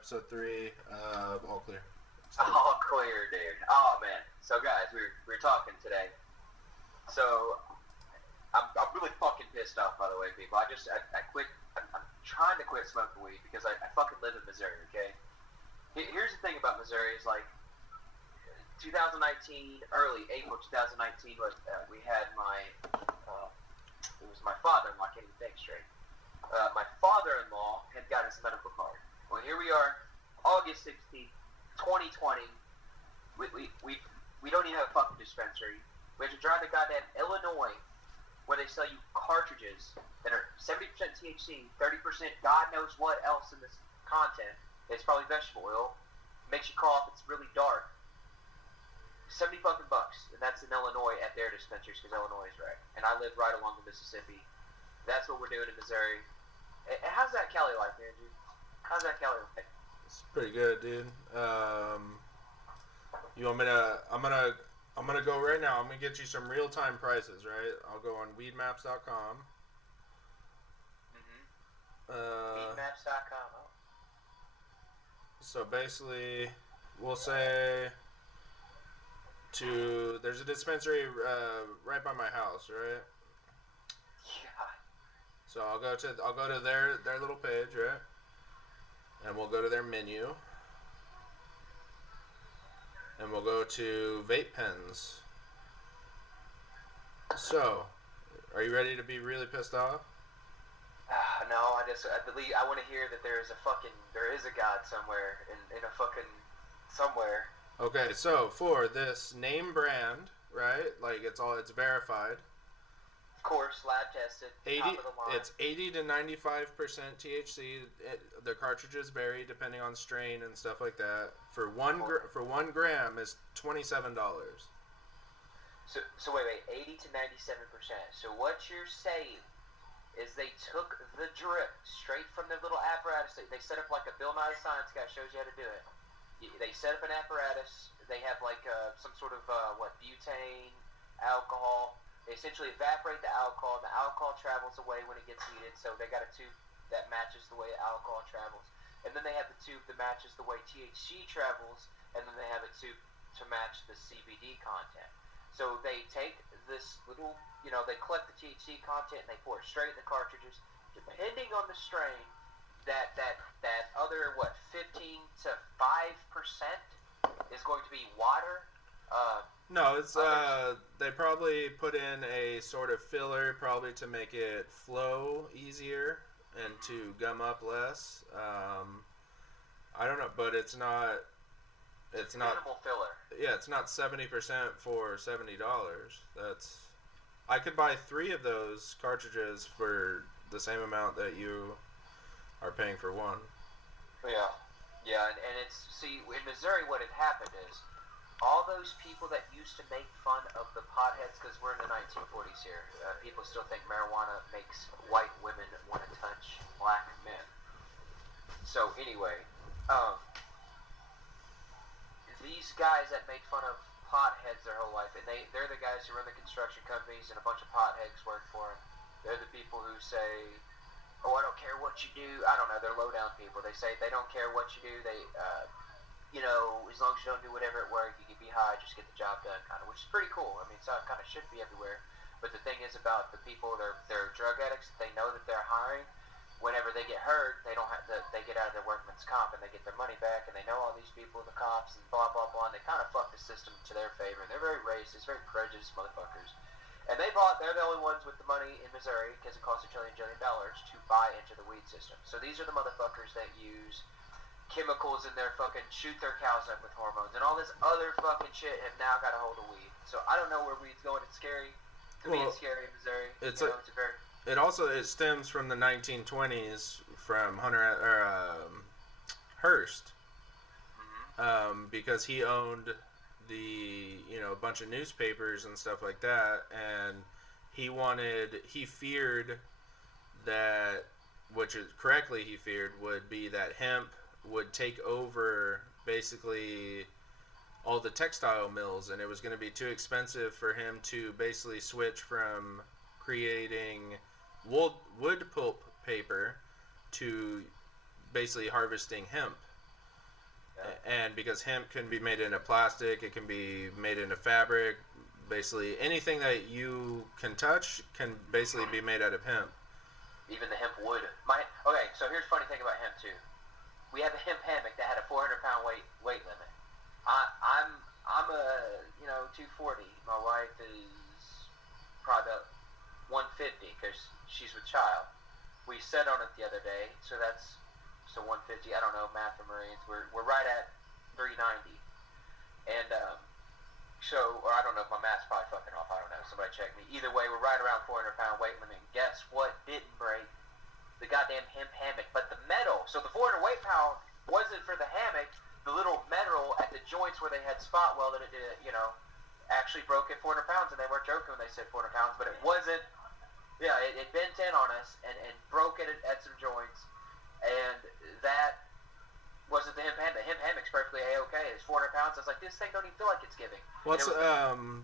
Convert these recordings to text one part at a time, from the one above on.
episode 3. All clear. All clear, dude. Oh man. So guys, we're talking today. So I'm really fucking pissed off, by the way, people. I quit. I'm trying to quit smoking weed because I fucking live in Missouri. Okay. Here's the thing about Missouri is like 2019, early April 2019 was we had it was my father-in-law. I can't even think straight. My father-in-law had got his medical card. Well, here we are, August 16th, 2020. We don't even have a fucking dispensary. We have to drive to goddamn Illinois, where they sell you cartridges that are 70% THC, 30% God knows what else in this content. It's probably vegetable oil. Makes you cough. It's really dark. 70 fucking bucks, and that's in Illinois at their dispensaries because Illinois is right. And I live right along the Mississippi. That's what we're doing in Missouri. How's that Cali life, Andrew? How's that Cali life? It's pretty good, dude. You want me to? I'm gonna go right now. I'm gonna get you some real time prices, right? I'll go on weedmaps.com. Weedmaps.com. Oh. So basically, we'll say there's a dispensary right by my house, right? Yeah. So I'll go to their little page, right? And we'll go to their menu. And we'll go to vape pens. So, are you ready to be really pissed off? No, I want to hear that there is a God somewhere in a fucking somewhere. Okay, so for this name brand, right? Like it's verified. Of course, lab tested. 80, top of the line. it's 80 to 95% THC. The cartridges vary depending on strain and stuff like that. For one gram is $27. So wait, 80 to 97%. So what you're saying is they took the drip straight from their little apparatus. They set up like a Bill Nye the Science Guy shows you how to do it. They set up an apparatus. They have like some sort of butane, alcohol. They essentially evaporate the alcohol. The alcohol travels away when it gets heated. So they got a tube that matches the way alcohol travels. And then they have the tube that matches the way THC travels. And then they have a tube to match the CBD content. So they take this little, they collect the THC content and they pour it straight in the cartridges. Depending on the strain, that other 15 to 5% is going to be water. No, it's they probably put in a sort of filler, probably to make it flow easier and to gum up less. I don't know, but it's not minimal filler. Yeah, it's not 70% for $70. I could buy 3 of those cartridges for the same amount that you are paying for one. Yeah, and in Missouri, what had happened is all those people that used to make fun of the potheads, because we're in the 1940s here, people still think marijuana makes white women want to touch black men. So anyway, these guys that made fun of potheads their whole life, and they're the guys who run the construction companies, and a bunch of potheads work for them. They're the people who say, oh, I don't care what you do. I don't know. They're low-down people. They say they don't care what you do. They, as long as you don't do whatever at work, you can be high, just get the job done, kind of, which is pretty cool. I mean, so it kind of should be everywhere. But the thing is about the people, they're drug addicts. They know that they're hiring. Whenever they get hurt, they get out of their workman's comp and they get their money back. And they know all these people, the cops, and blah blah blah. And they kind of fuck the system to their favor. And they're very racist, very prejudiced motherfuckers. And they're the only ones with the money in Missouri because it costs $1 trillion to buy into the weed system. So these are the motherfuckers that use chemicals in their fucking, shoot their cows up with hormones, and all this other fucking shit have now got a hold of weed. So I don't know where weed's going. It's scary. To me, it's scary in Missouri. It stems from the 1920s from Hearst, because he owned a bunch of newspapers and stuff like that, and he feared that, which is correctly he feared, would be that hemp would take over basically all the textile mills, and it was going to be too expensive for him to basically switch from creating wood pulp paper to basically harvesting hemp. And because hemp can be made into plastic, it can be made into fabric. Basically, anything that you can touch can basically be made out of hemp. Even the hemp wood. So here's a funny thing about hemp too. We have a hemp hammock that had a 400-pound weight limit. I'm a 240. My wife is probably about 150 because she's with child. We sat on it the other day, so 150. I don't know, math for Marines. We're right at 390, and or I don't know if my math's probably fucking off. I don't know. Somebody check me. Either way, we're right around 400-pound weight limit. And guess what didn't break? The goddamn hemp hammock, but the metal. So the 400 weight pound wasn't for the hammock. The little metal at the joints where they had spot welded it, actually broke at 400 pounds, and they weren't joking when they said 400 pounds, but it wasn't. Yeah, it bent in on us and broke it at some joints, and that wasn't the hemp hammock. The hemp hammock's perfectly A-okay. It's 400 pounds. I was like, this thing don't even feel like it's giving. What's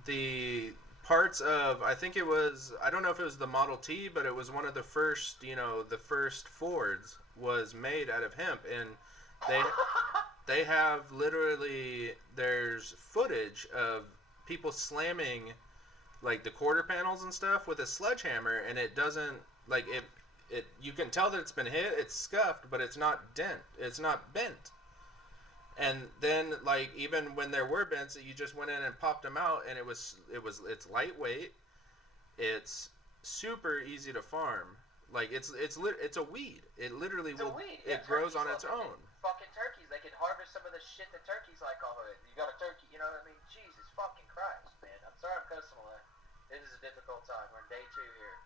the parts of, I think it was, I don't know if it was the Model T, but it was one of the first, the first Fords was made out of hemp, and they have literally, there's footage of people slamming like the quarter panels and stuff with a sledgehammer, and it doesn't, like, it you can tell that it's been hit, it's scuffed, but it's not bent. And then, like, even when there were bends, you just went in and popped them out, and it's lightweight, it's super easy to farm. Like, it's a weed. It literally it grows on its own. Fucking turkeys, they can harvest some of the shit that turkeys like off of it. You got a turkey, you know what I mean? Jesus fucking Christ, man. I'm sorry I'm cussing a lot. This is a difficult time. We're in day 2 here.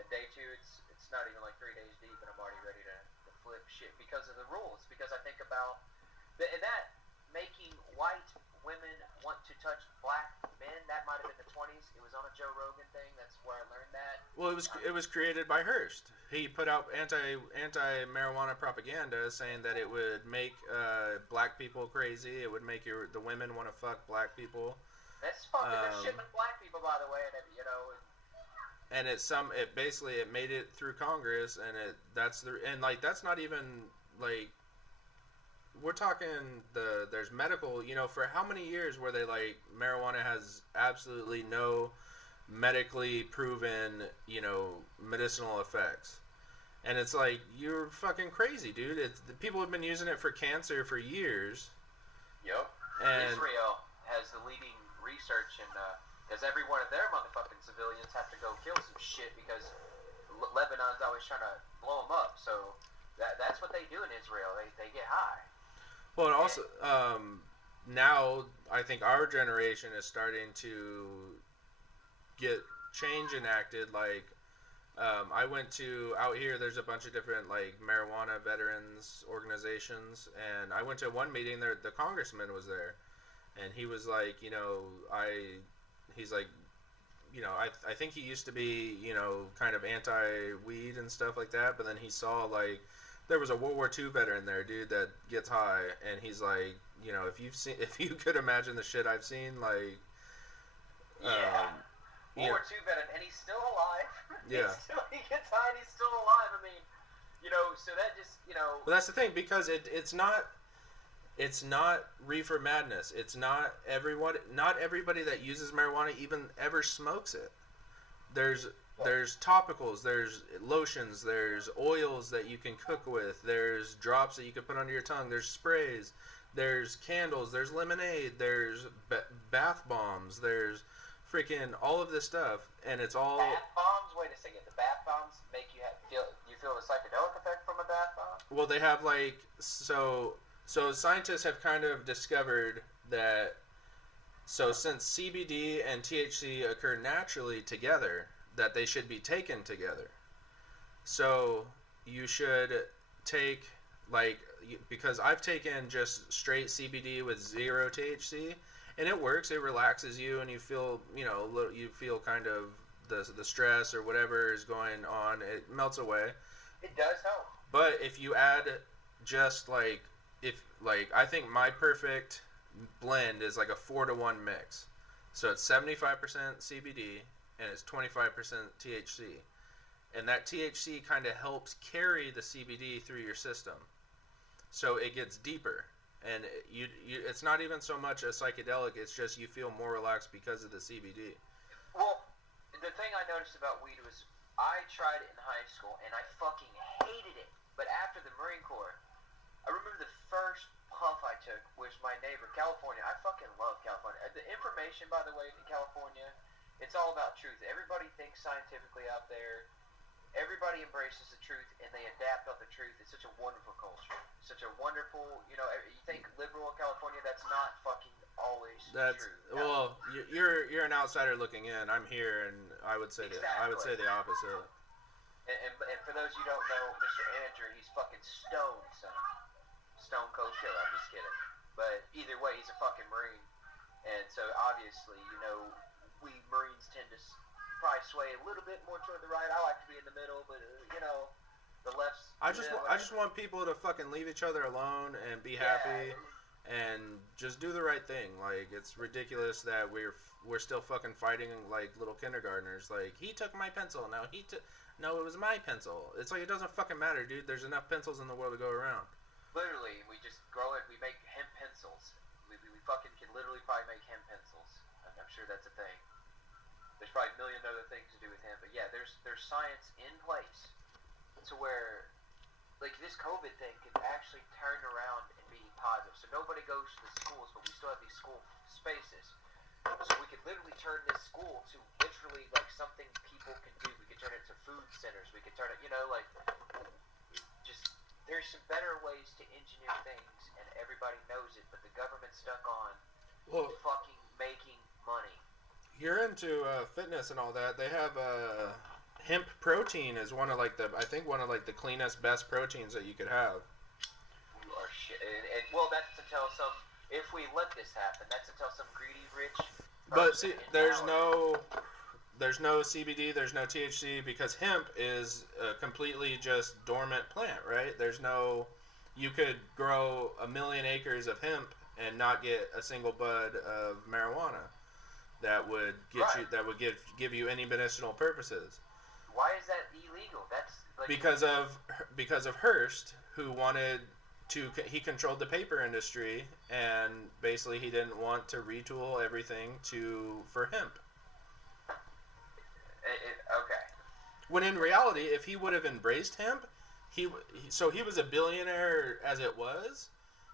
At day 2, it's not even like 3 days deep, and I'm already ready to flip shit because of the rules. Because I think about that making white women want to touch black men. That might have been the 20s. It was on a Joe Rogan thing. That's where I learned that. Well, it was created by Hearst. He put out anti-marijuana propaganda saying that it would make black people crazy. It would make the women want to fuck black people. That's fucking they're shipping black people, by the way, and And it made it through Congress, and that's not even like, we're talking there's medical, for how many years were they like, marijuana has absolutely no medically proven, medicinal effects. And it's like, you're fucking crazy, dude. People have been using it for cancer for years. Yep. And Israel has the leading research, and because every one of their motherfucking civilians have to go kill some shit because Lebanon's always trying to blow them up. So that's what they do in Israel. They get high. Well, and also, now I think our generation is starting to get change enacted. Like, I went to, out here, there's a bunch of different, like, marijuana veterans organizations, and I went to one meeting there, the congressman was there, and he was like, I think he used to be, kind of anti-weed and stuff like that, but then he saw, like, there was a World War II veteran there, dude, that gets high, and he's like, if you could imagine the shit I've seen, like, World War II veteran, and he's still alive. Yeah. He gets high and he's still alive. I mean, so that just, Well, that's the thing, because it's not reefer madness. It's not everybody that uses marijuana even ever smokes it. There's topicals, there's lotions, there's oils that you can cook with, there's drops that you can put under your tongue, there's sprays, there's candles, there's lemonade, there's bath bombs, there's freaking all of this stuff, and it's all... Bath bombs? Wait a second. The bath bombs make you feel a psychedelic effect from a bath bomb? Well, they have, like... So scientists have kind of discovered that... So since CBD and THC occur naturally together, that they should be taken together. So you should take, like... Because I've taken just straight CBD with 0 THC... And it works. It relaxes you, and you feel, you feel kind of the stress or whatever is going on. It melts away. It does help. But if you add just I think my perfect blend is like a 4-to-1 mix. So it's 75% CBD and it's 25% THC, and that THC kind of helps carry the CBD through your system, so it gets deeper. and it's not even so much a psychedelic. It's just you feel more relaxed because of the CBD. Well, the thing I noticed about weed was I tried it in high school and I fucking hated it. But after the Marine Corps, I remember the first puff I took was my neighbor, California. I fucking love California. The information, by the way, in California, it's all about truth. Everybody thinks scientifically out there. Everybody embraces the truth and they adapt on the truth. It's such a wonderful culture. Such a wonderful, you think liberal in California, that's not fucking always true. Well, you're an outsider looking in. I'm here, and I would say exactly. the opposite. And for those you don't know, Mr. Andrew, he's fucking stoned, son. Stone Cold Killer. I'm just kidding. But either way, he's a fucking Marine, and so obviously, we Marines tend to probably sway a little bit more toward the right. I like to be in the middle, but the left's. I just want people to fucking leave each other alone and be happy, and just do the right thing. Like, it's ridiculous that we're still fucking fighting like little kindergartners. Like, he took my pencil. Now no, it was my pencil. It's like, it doesn't fucking matter, dude. There's enough pencils in the world to go around. Literally, we just grow it. We make hemp pencils. We fucking can literally probably make hemp pencils. I'm sure that's a thing. There's probably a million other things to do with hemp, but yeah, there's science in place to where, like, this COVID thing could actually turn around and be positive. So nobody goes to the schools, but we still have these school spaces. So we could literally turn this school to literally like something people can do. We could turn it to food centers. We could turn it, just there's some better ways to engineer things, and everybody knows it, but the government's stuck on fucking making money. You're into fitness and all that. They have hemp protein is one of the cleanest, best proteins that you could have. Oh shit! And well, that's to tell some. If we let this happen, that's to tell some greedy rich. But see, there's no CBD, there's no THC, because hemp is a completely just dormant plant, right? You could grow 1 million acres of hemp and not get a single bud of marijuana that would give you any medicinal purposes. Why is that illegal? That's like because of Hearst, who wanted he controlled the paper industry, and basically he didn't want to retool everything for hemp. Okay. When in reality, if he would have embraced hemp, he was a billionaire as it was.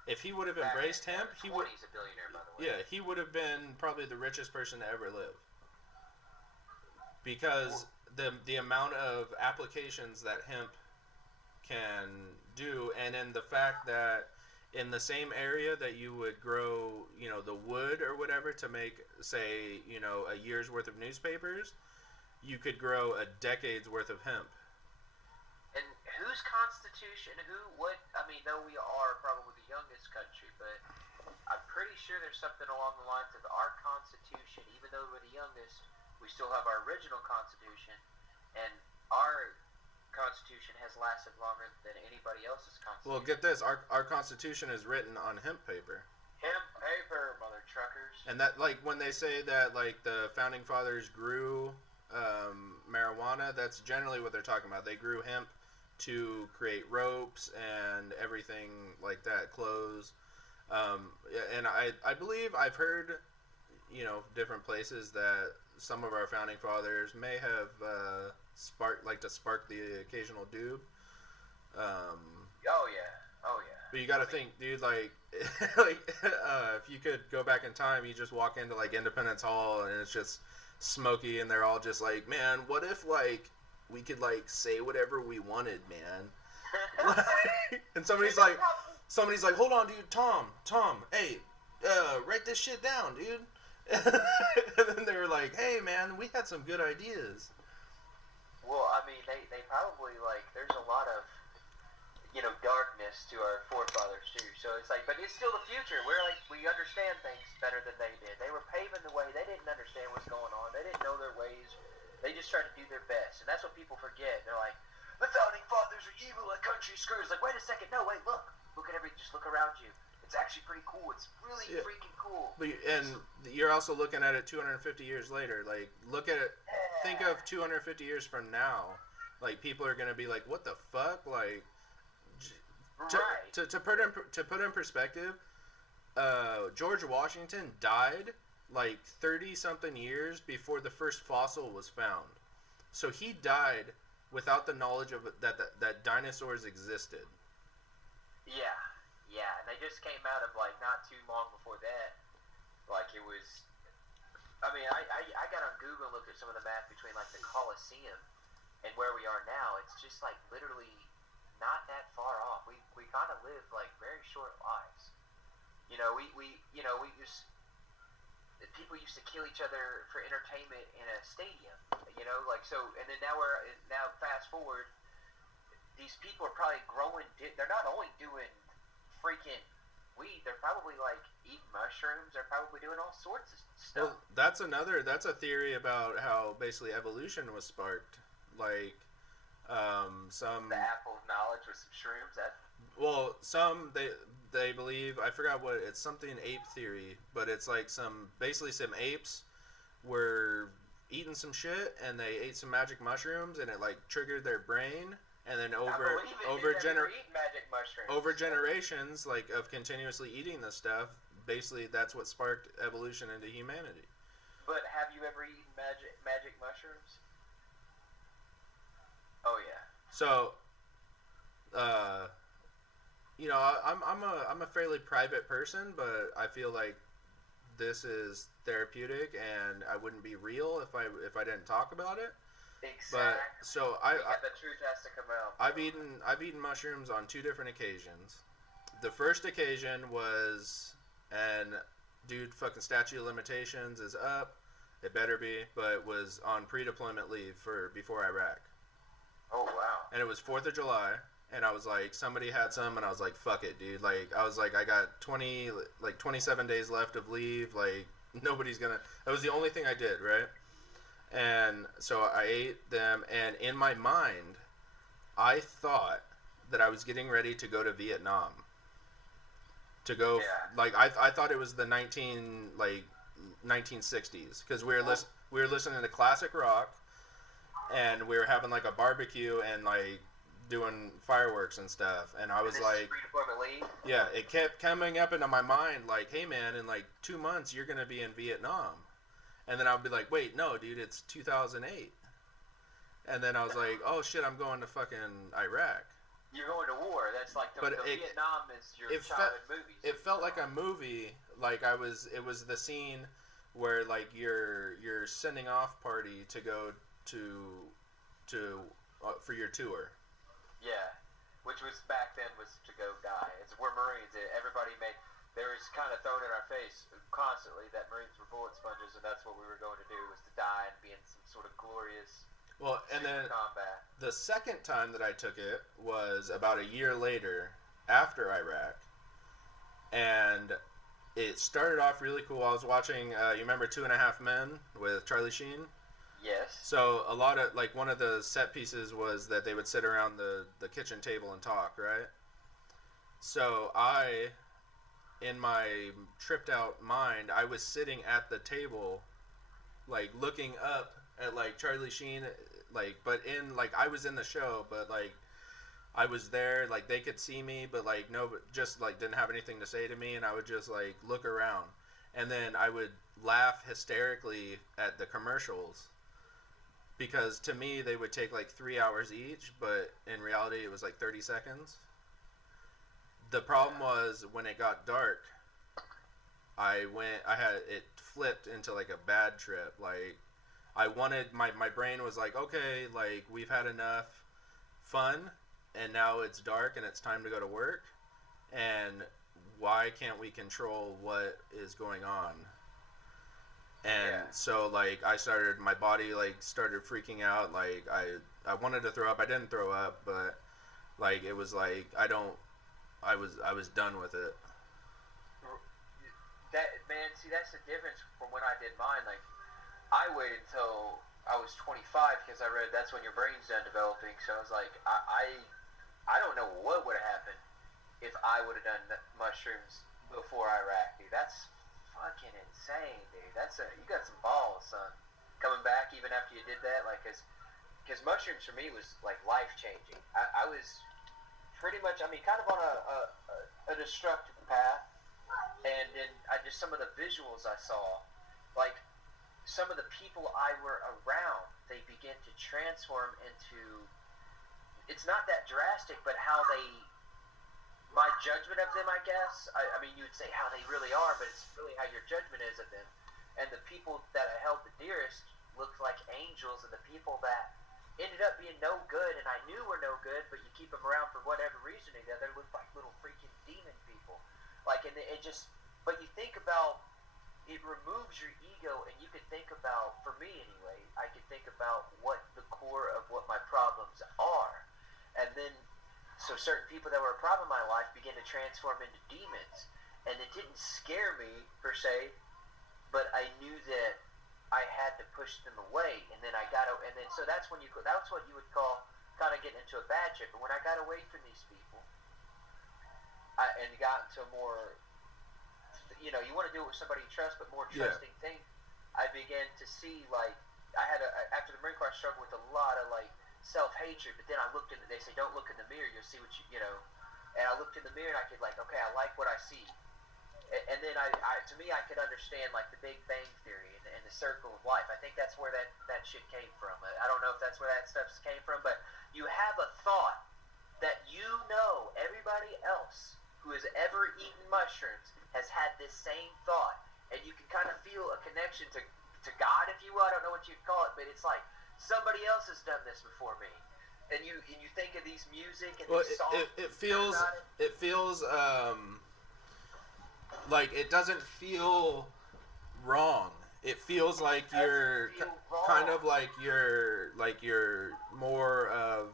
If he would have embraced hemp, he would. He's a billionaire, by the way. Yeah, he would have been probably the richest person to ever live. Because the amount of applications that hemp can do, and in the fact that in the same area that you would grow, the wood or whatever to make, say, a year's worth of newspapers, you could grow a decade's worth of hemp. And whose constitution, though we are probably the youngest country, but I'm pretty sure there's something along the lines of our constitution, even though we're the youngest, we still have our original constitution, and our constitution has lasted longer than anybody else's constitution. Well, get this, our constitution is written on hemp paper. Hemp paper, mother truckers. And that, like, when they say that, like, the founding fathers grew marijuana, that's generally what they're talking about. They grew hemp to create ropes and everything like that, clothes. And I believe I've heard, different places that some of our founding fathers may have sparked the occasional doob. Oh yeah. But you got to think, dude, like, if you could go back in time, you just walk into like Independence Hall and it's just smoky, and they're all just like, man, what if like we could like say whatever we wanted, man? And somebody's like, hold on, dude, Tom, hey, write this shit down, dude. And then they were like, hey, man, we had some good ideas. Well, they probably, like, there's a lot of, darkness to our forefathers, too. So it's like, but it's still the future. We're like, we understand things better than they did. They were paving the way. They didn't understand what's going on. They didn't know their ways. They just tried to do their best. And that's what people forget. They're like, the founding fathers are evil, the country screws. Like, wait a second. No, wait, look. Just look around you. It's actually pretty cool. It's really freaking cool. And you're also looking at it 250 years later. Like, look at it. Yeah. Think of 250 years from now. Like, people are going to be like, what the fuck? Like, to put in perspective, George Washington died like 30-something years before the first fossil was found. So he died without the knowledge of that dinosaurs existed. Yeah, yeah, and they just came out of like not too long before that. Like it was, I mean, I got on Google and looked at some of the math between like the Colosseum and where we are now. It's just like literally not that far off. We kind of live like very short lives. You know, we just people used to kill each other for entertainment in a stadium. You know, like so, and then now fast forward. These people are probably growing. They're not only doing freaking weed. They're probably like eating mushrooms. They're probably doing all sorts of stuff. Well, that's a theory about how basically evolution was sparked. Like some the apple of knowledge with some shrooms. some they believe, I forgot what it's, something ape theory, but it's like some apes were eating some shit and they ate some magic mushrooms and it like triggered their brain. And then over generations, like of continuously eating this stuff, basically that's what sparked evolution into humanity. But have you ever eaten magic mushrooms? Oh yeah. So, you know, I'm a fairly private person, but I feel like this is therapeutic, and I wouldn't be real if I didn't talk about it. Exactly. But so the truth has to come out. I've eaten mushrooms on 2 different occasions. The first occasion was, and dude, fucking statute of limitations is up. It better be, but it was on pre-deployment leave before Iraq. Oh wow. And it was 4th of July, and I was like, somebody had some, and I was like, fuck it, dude. Like I was like, I got 27 days left of leave. Like nobody's gonna. That was the only thing I did, right? And so I ate them, and in my mind, I thought that I was getting ready to go to Vietnam. To go, like I thought it was the 1960s, because we were listening to classic rock, and we were having like a barbecue and like doing fireworks and stuff, and I was like, yeah, it kept coming up into my mind like, hey man, in like 2 months you're gonna be in Vietnam. And then I'll be like, wait, no, dude, it's 2008. And then I was like, oh shit, I'm going to fucking Iraq. You're going to war. That's like Vietnam is your childhood movies. It felt like a movie. Like it was the scene where like you're sending off party to go to for your tour. Yeah, which was back then was to go die. We're Marines. Everybody made. There was kind of thrown in our face constantly that Marines were bullet sponges, and that's what we were going to do, was to die and be in some sort of glorious and then combat. The second time that I took it was about a year later, after Iraq, and it started off really cool. I was watching, you remember 2.5 Men with Charlie Sheen? Yes. So a lot of, like, one of the set pieces was that they would sit around the kitchen table and talk, right? So in my tripped out mind, I was sitting at the table, like looking up at like Charlie Sheen, like, but in like I was in the show, but like I was there, like they could see me, but like no, just like didn't have anything to say to me, and I would just like look around, and then I would laugh hysterically at the commercials, because to me they would take like 3 hours each, but in reality it was like 30 seconds. The problem was when it got dark, it flipped into like a bad trip. Like I wanted, my brain was like, okay, like we've had enough fun and now it's dark and it's time to go to work. And why can't we control what is going on? And so like my body like started freaking out. Like I wanted to throw up. I didn't throw up, but like it was like, I was done with it. That's the difference from when I did mine. Like, I waited until I was 25 because I read that's when your brain's done developing. So I was like, I don't know what would have happened if I would have done mushrooms before Iraq, dude. That's fucking insane, dude. You got some balls, son. Coming back even after you did that, like, because mushrooms for me was like life changing. I was pretty much, I mean, kind of on a destructive path, And then just some of the visuals I saw, like some of the people I were around, they begin to transform into. It's not that drastic, but how they. My judgment of them, I guess. I mean, you would say how they really are, but it's really how your judgment is of them. And the people that I held the dearest looked like angels, and the people that ended up being no good, and I knew were no good, but you keep them around for whatever reason or the other, looked like little freaking demon people. Like, and it just, but you think about, it removes your ego, and you could think about, for me anyway, I could think about what the core of what my problems are. And then, so certain people that were a problem in my life began to transform into demons. And it didn't scare me, per se, but I knew that I had to push them away. And then so that's what you would call kind of getting into a bad trip. But when I got away from these people, and got into a more, you want to do it with somebody you trust, but more trusting thing, I began to see, like, after the Marine Corps, I struggled with a lot of, like, self-hatred, but then I looked they say don't look in the mirror, you'll see what and I looked in the mirror and I could, like, okay, I like what I see. And then to me, I could understand, like, the Big Bang Theory and the circle of life. I think that's where that shit came from. I don't know if that's where that stuff came from, but you have a thought that everybody else who has ever eaten mushrooms has had this same thought, and you can kind of feel a connection to God, if you will. I don't know what you'd call it, but it's like somebody else has done this before me. And you think of these music and these songs. It feels like it doesn't feel wrong. It feels like you're kind of like you're more of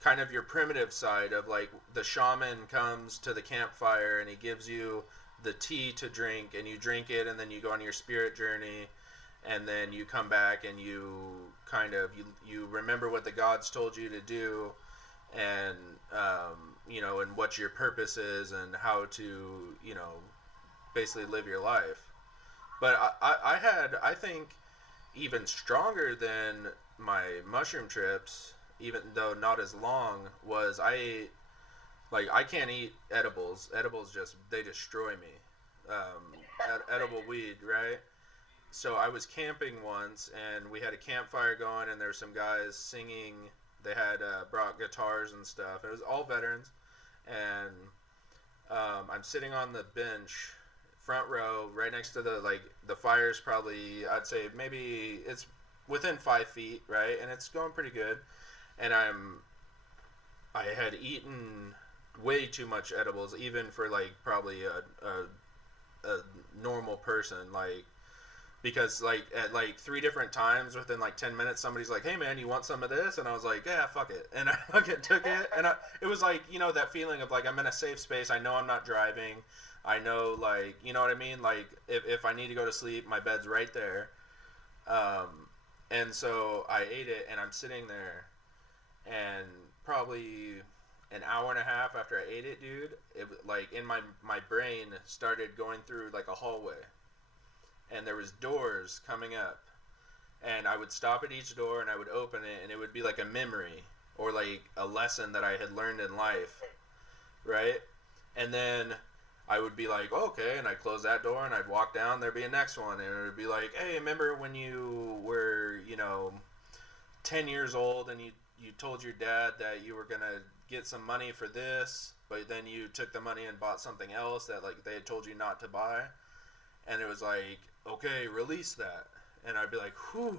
kind of your primitive side of, like, the shaman comes to the campfire and he gives you the tea to drink, and you drink it, and then you go on your spirit journey, and then you come back and you kind of you remember what the gods told you to do, and and what your purpose is, and how to basically live your life. But I think even stronger than my mushroom trips, even though not as long, was I can't eat edibles. Edibles they destroy me. Edible weed, right? So I was camping once, and we had a campfire going, and there were some guys singing. They had brought guitars and stuff. It was all veterans, and I'm sitting on the bench, front row, right next to the fire's probably, I'd say maybe it's within 5 feet, right? And it's going pretty good, and I had eaten way too much edibles, even for, like, probably a normal person, like. Because, like, at, like, 3 different times within, like, 10 minutes, somebody's like, hey, man, you want some of this? And I was like, yeah, fuck it. And I fucking took it. And it was, like, that feeling of, like, I'm in a safe space. I know I'm not driving. I know, like, you know what I mean? Like, if I need to go to sleep, my bed's right there. And so I ate it, and I'm sitting there. And probably an hour and a half after I ate it, dude, it, like, in my brain started going through, like, a hallway. And there was doors coming up, and I would stop at each door and I would open it, and it would be like a memory or like a lesson that I had learned in life, right? And then I would be like, oh, okay, and I'd close that door and I'd walk down, there'd be a next one, and it would be like, hey, remember when you were 10 years old and you told your dad that you were gonna get some money for this, but then you took the money and bought something else that, like, they had told you not to buy? And it was like, okay, release that. And I'd be like, whew.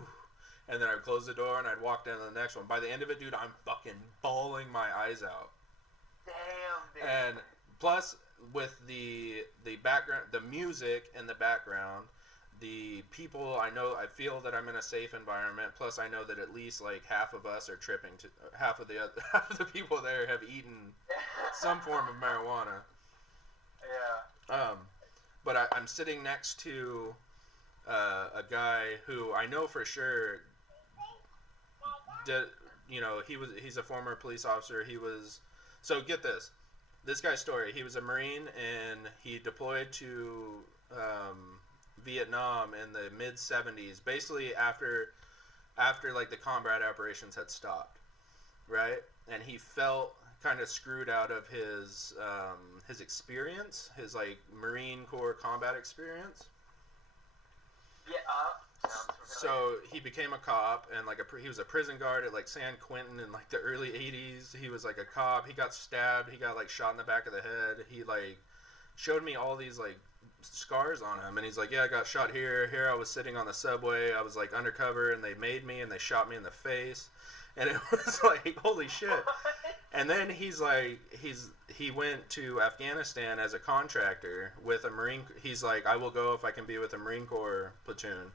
And then I'd close the door and I'd walk down to the next one. By the end of it, dude, I'm fucking bawling my eyes out. Damn, dude. And plus, with the background, the music in the background, the people, I feel that I'm in a safe environment. Plus, I know that at least, like, half of us are tripping. Half of the people there have eaten some form of marijuana. Yeah. But I'm sitting next to a guy who I know for sure he's a former police officer. So get this guy's story. He was a Marine, and he deployed to Vietnam in the mid 70s, basically after like the combat operations had stopped, right? And he felt kind of screwed out of his experience, his like Marine Corps combat experience. Yeah. Sounds familiar. So he became a cop, and like he was a prison guard at like San Quentin in like the early '80s. He was like a cop. He got stabbed. He got like shot in the back of the head. He like showed me all these like scars on him, and he's like, yeah, I got shot here. Here I was sitting on the subway. I was like undercover, and they made me, and they shot me in the face, and it was like, holy shit. And then he's like, he went to Afghanistan as a contractor with a Marine. He's like, I will go if I can be with a Marine Corps platoon.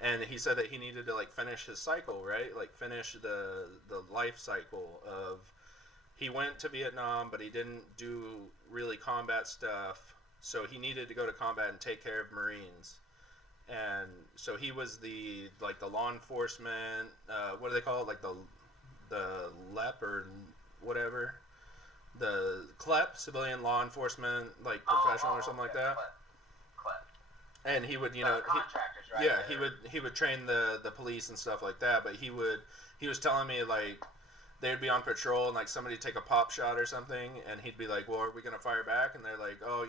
And he said that he needed to like finish his cycle, right? Like finish the life cycle of. He went to Vietnam, but he didn't do really combat stuff. So he needed to go to combat and take care of Marines. And so he was the law enforcement. What do they call it? Like the LEP or whatever. The CLEP, civilian law enforcement, like professional or something like that. CLEP. And he would, contractors, right? Yeah, he would train the police and stuff like that. But he was telling me like they'd be on patrol and like somebody take a pop shot or something, and he'd be like, "Well, are we gonna fire back?" And they're like, "Oh,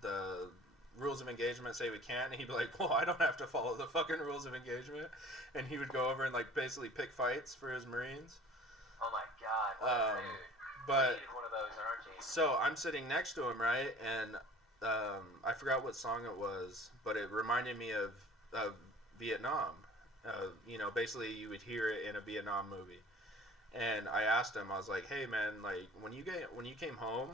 the rules of engagement say we can't." And he'd be like, "Well, I don't have to follow the fucking rules of engagement." And he would go over and like basically pick fights for his Marines. Oh my god! What a dude. But you needed one of those in our team. So I'm sitting next to him, right, and I forgot what song it was, but it reminded me of Vietnam. Basically you would hear it in a Vietnam movie. And I asked him, I was like, "Hey man, like when you came home,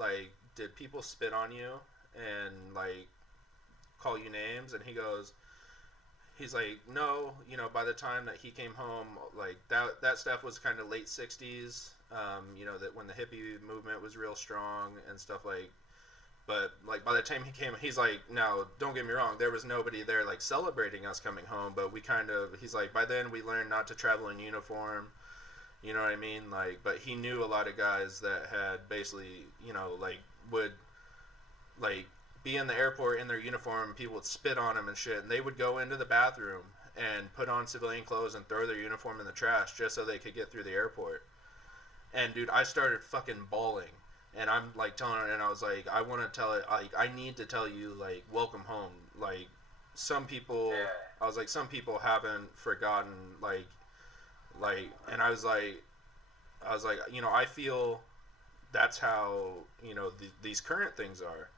like did people spit on you and like call you names?" And he's like, "No, by the time that he came home, like that stuff was kind of late '60s, that when the hippie movement was real strong and stuff like. But like by the time he came, he's like, now don't get me wrong, there was nobody there like celebrating us coming home, but he's like, by then we learned not to travel in uniform." You know what I mean? Like, but he knew a lot of guys that had basically, would, like, be in the airport in their uniform, and people would spit on them and shit, and they would go into the bathroom and put on civilian clothes and throw their uniform in the trash just so they could get through the airport. And, dude, I started fucking bawling. And I'm, like, telling her, and I was like, I want to tell it, like, I need to tell you, like, welcome home. Like, some people, Yeah. I was like, some people haven't forgotten, like, and I was like, I feel that's how, these current things are.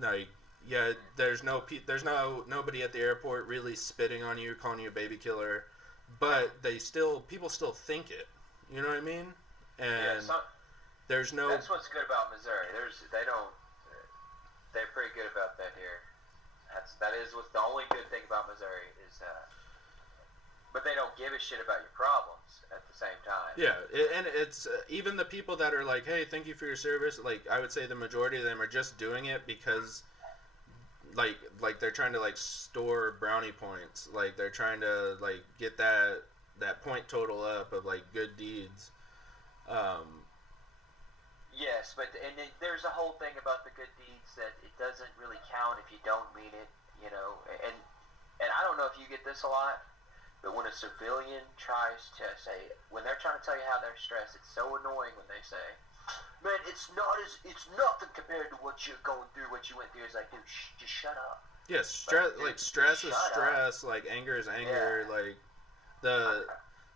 Like, yeah, there's nobody at the airport really spitting on you, calling you a baby killer, but people still think it. You know what I mean? And there's no. That's what's good about Missouri. They're pretty good about that here. That is what's the only good thing about Missouri is. But they don't give a shit about your problems at the same time. Yeah, and it's even the people that are like, "Hey, thank you for your service." Like, I would say the majority of them are just doing it because, like they're trying to like store brownie points. Like they're trying to like get that point total up of like good deeds. Yes, but there's a whole thing about the good deeds that it doesn't really count if you don't mean it. And I don't know if you get this a lot. But when a civilian tries to say, when they're trying to tell you how they're stressed, it's so annoying when they say, "Man, it's nothing compared to what you're going through, what you went through." It's like, dude, just shut up. Yeah, stress is stress. Like anger is anger. Yeah. Like I'm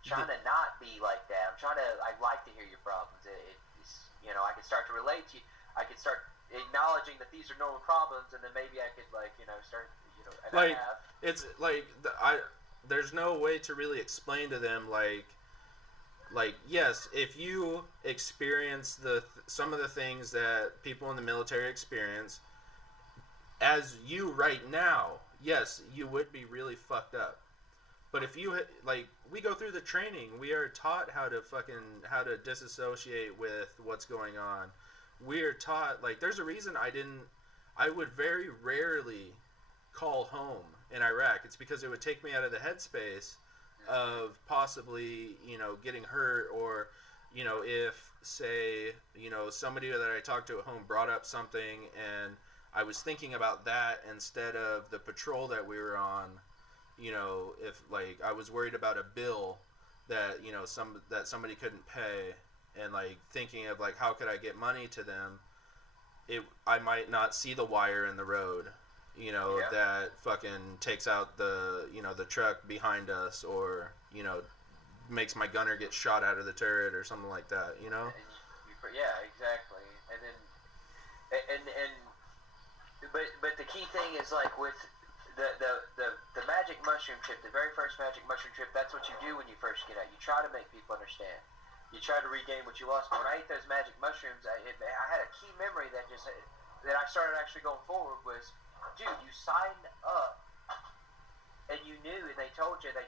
trying to not be like that. I like to hear your problems. I can start to relate to you. I can start acknowledging that these are normal problems, and then maybe I could start. And like I have. it's like there's no way to really explain to them like yes, if you experience some of the things that people in the military experience as you right now, yes, you would be really fucked up. But if you we go through the training, we are taught how to disassociate with what's going on. We are taught there's a reason I would very rarely call home in Iraq. It's because it would take me out of the headspace of possibly, getting hurt, or, if, say, somebody that I talked to at home brought up something and I was thinking about that instead of the patrol that we were on, if I was worried about a bill that, that somebody couldn't pay, and like thinking of like how could I get money to them, I might not see the wire in the road, that fucking takes out the the truck behind us, or makes my gunner get shot out of the turret or something like that, Yeah, exactly. And then but the key thing is like with the magic mushroom trip, the very first magic mushroom trip, that's what you do when you first get out. You try to make people understand. You try to regain what you lost. But when I ate those magic mushrooms, I had a key memory that I started actually going forward was, dude, you signed up and you knew, and they told you that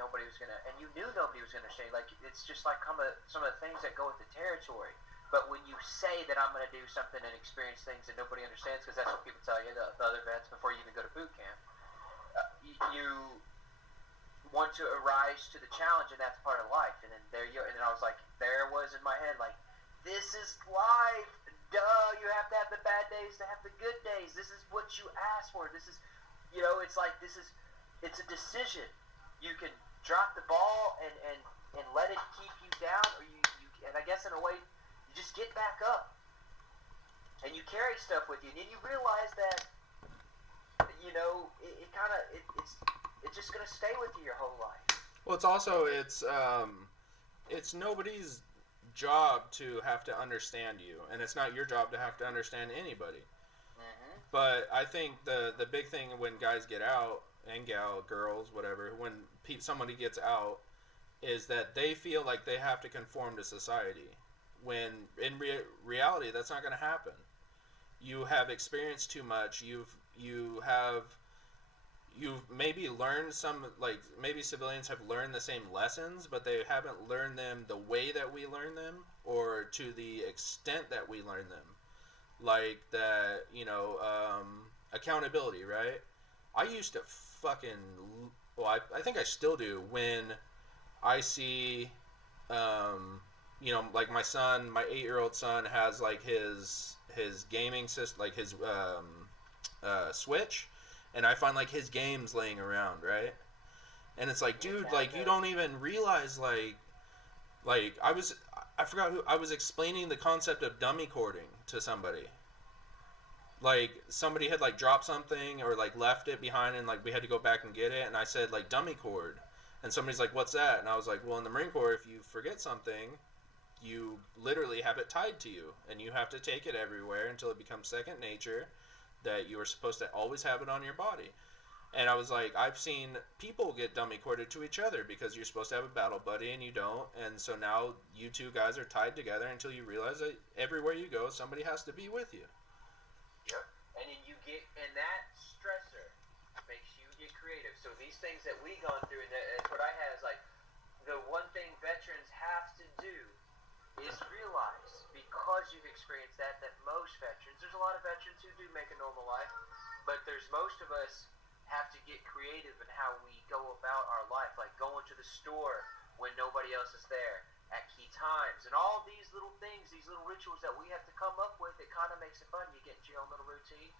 nobody was gonna, and you knew nobody was gonna understand. Like, it's just like some of the things that go with the territory. But when you say that I'm going to do something and experience things that nobody understands, because that's what people tell you, the other vets, before you even go to boot camp, you want to arise to the challenge, and that's part of life. And then and I was like, there was in my head, like, this is life. Duh, you have to have the bad days to have the good days. This is what you asked for. This is, it's like it's a decision. You can drop the ball and let it keep you down, or you and I guess in a way, just get back up, and you carry stuff with you, and then you realize that it's just gonna stay with you your whole life. Well, it's nobody's job to have to understand you, and it's not your job to have to understand anybody. Mm-hmm. But I think the big thing when guys get out, and girls, whatever, when somebody gets out, is that they feel like they have to conform to society. When in reality, that's not going to happen. You have experienced too much. You've maybe learned some, like maybe civilians have learned the same lessons, but they haven't learned them the way that we learn them, or to the extent that we learn them. Like that, accountability, right? I used to I think I still do, when I see, like my 8-year-old son has like his gaming system, like his Switch, and I find like his games laying around, right? And it's like, dude, like you don't even realize, like I forgot who I was explaining the concept of dummy cording to somebody. Like somebody had like dropped something or like left it behind, and like we had to go back and get it, and I said like dummy cord, and somebody's like, what's that? And I was like, well, in the Marine Corps, if you forget something, you literally have it tied to you, and you have to take it everywhere until it becomes second nature, that you are supposed to always have it on your body. And I was like, I've seen people get dummy corded to each other because you're supposed to have a battle buddy and you don't, and so now you two guys are tied together until you realize that everywhere you go, somebody has to be with you. Yep. And then and that stressor makes you get creative. So these things that we gone through, and that's what I had, is like, the one thing veterans have to do is realize, because you've experienced that most veterans, there's a lot of veterans who do make a normal life, but there's most of us have to get creative in how we go about our life, like going to the store when nobody else is there, at key times, and all these little things, these little rituals that we have to come up with. It kind of makes it fun. You get into your own little routine,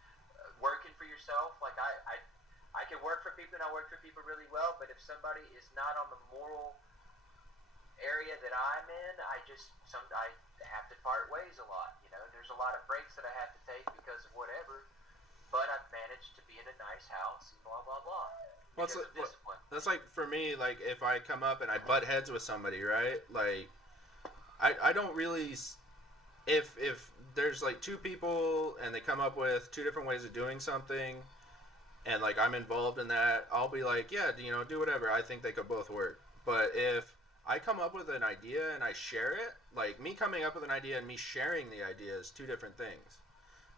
working for yourself. Like I can work for people, and I work for people really well, but if somebody is not on the moral area that I'm in, I have to part ways a lot. There's a lot of breaks that I have to take because of whatever, but I've managed to be in a nice house and blah blah blah. Well, that's like for me, like if I come up and I butt heads with somebody, right? Like I don't really, if there's like two people and they come up with two different ways of doing something, and like I'm involved in that, I'll be like, yeah, do whatever. I think they could both work. But if I come up with an idea and I share it, like me coming up with an idea and me sharing the idea is two different things,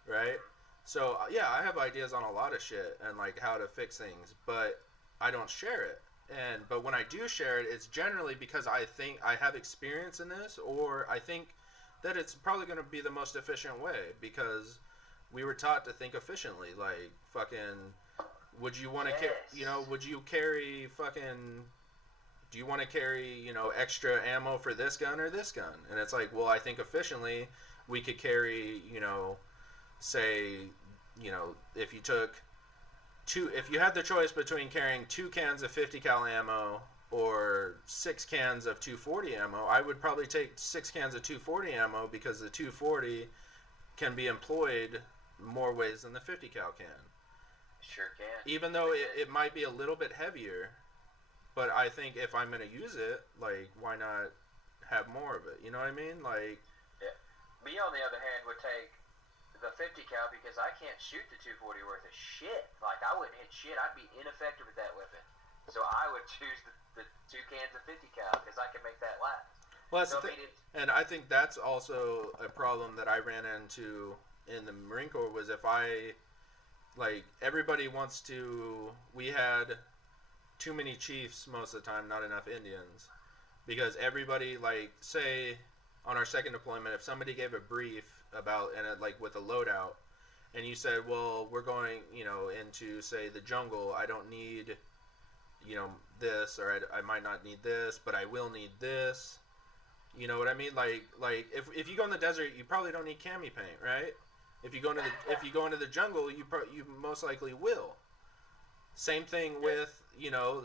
right? So yeah, I have ideas on a lot of shit and like how to fix things, but I don't share it. But when I do share it, it's generally because I think I have experience in this, or I think that it's probably going to be the most efficient way, because we were taught to think efficiently. Like fucking, would you want to would you carry fucking, do you want to carry, extra ammo for this gun or this gun? And it's like, well, I think efficiently we could carry, say, if you took if you had the choice between carrying 2 cans of 50 cal ammo or 6 cans of 240 ammo, I would probably take 6 cans of 240 ammo because the 240 can be employed more ways than the 50 cal can. Sure can. Even though it might be a little bit heavier, but I think if I'm gonna use it, like, why not have more of it? You know what I mean? Like, yeah. Me, on the other hand, would take the 50 cal because I can't shoot the 240 worth of shit. Like, I wouldn't hit shit. I'd be ineffective with that weapon. So I would choose the 2 cans of 50 cal because I can make that last. Well, that's the thing. And I think that's also a problem that I ran into in the Marine Corps was if I, like, everybody wants to, we had too many chiefs most of the time, not enough Indians. Because everybody, like, say, on our second deployment, if somebody gave a brief about, and it, like, with a loadout, and you said, well, we're going, you know, into, say, the jungle, I don't need, you know, this, or I might not need this, but I will need this. You know what I mean? Like if you go in the desert, you probably don't need cami paint, right? If you go into the jungle, you most likely will. Same thing with, you know,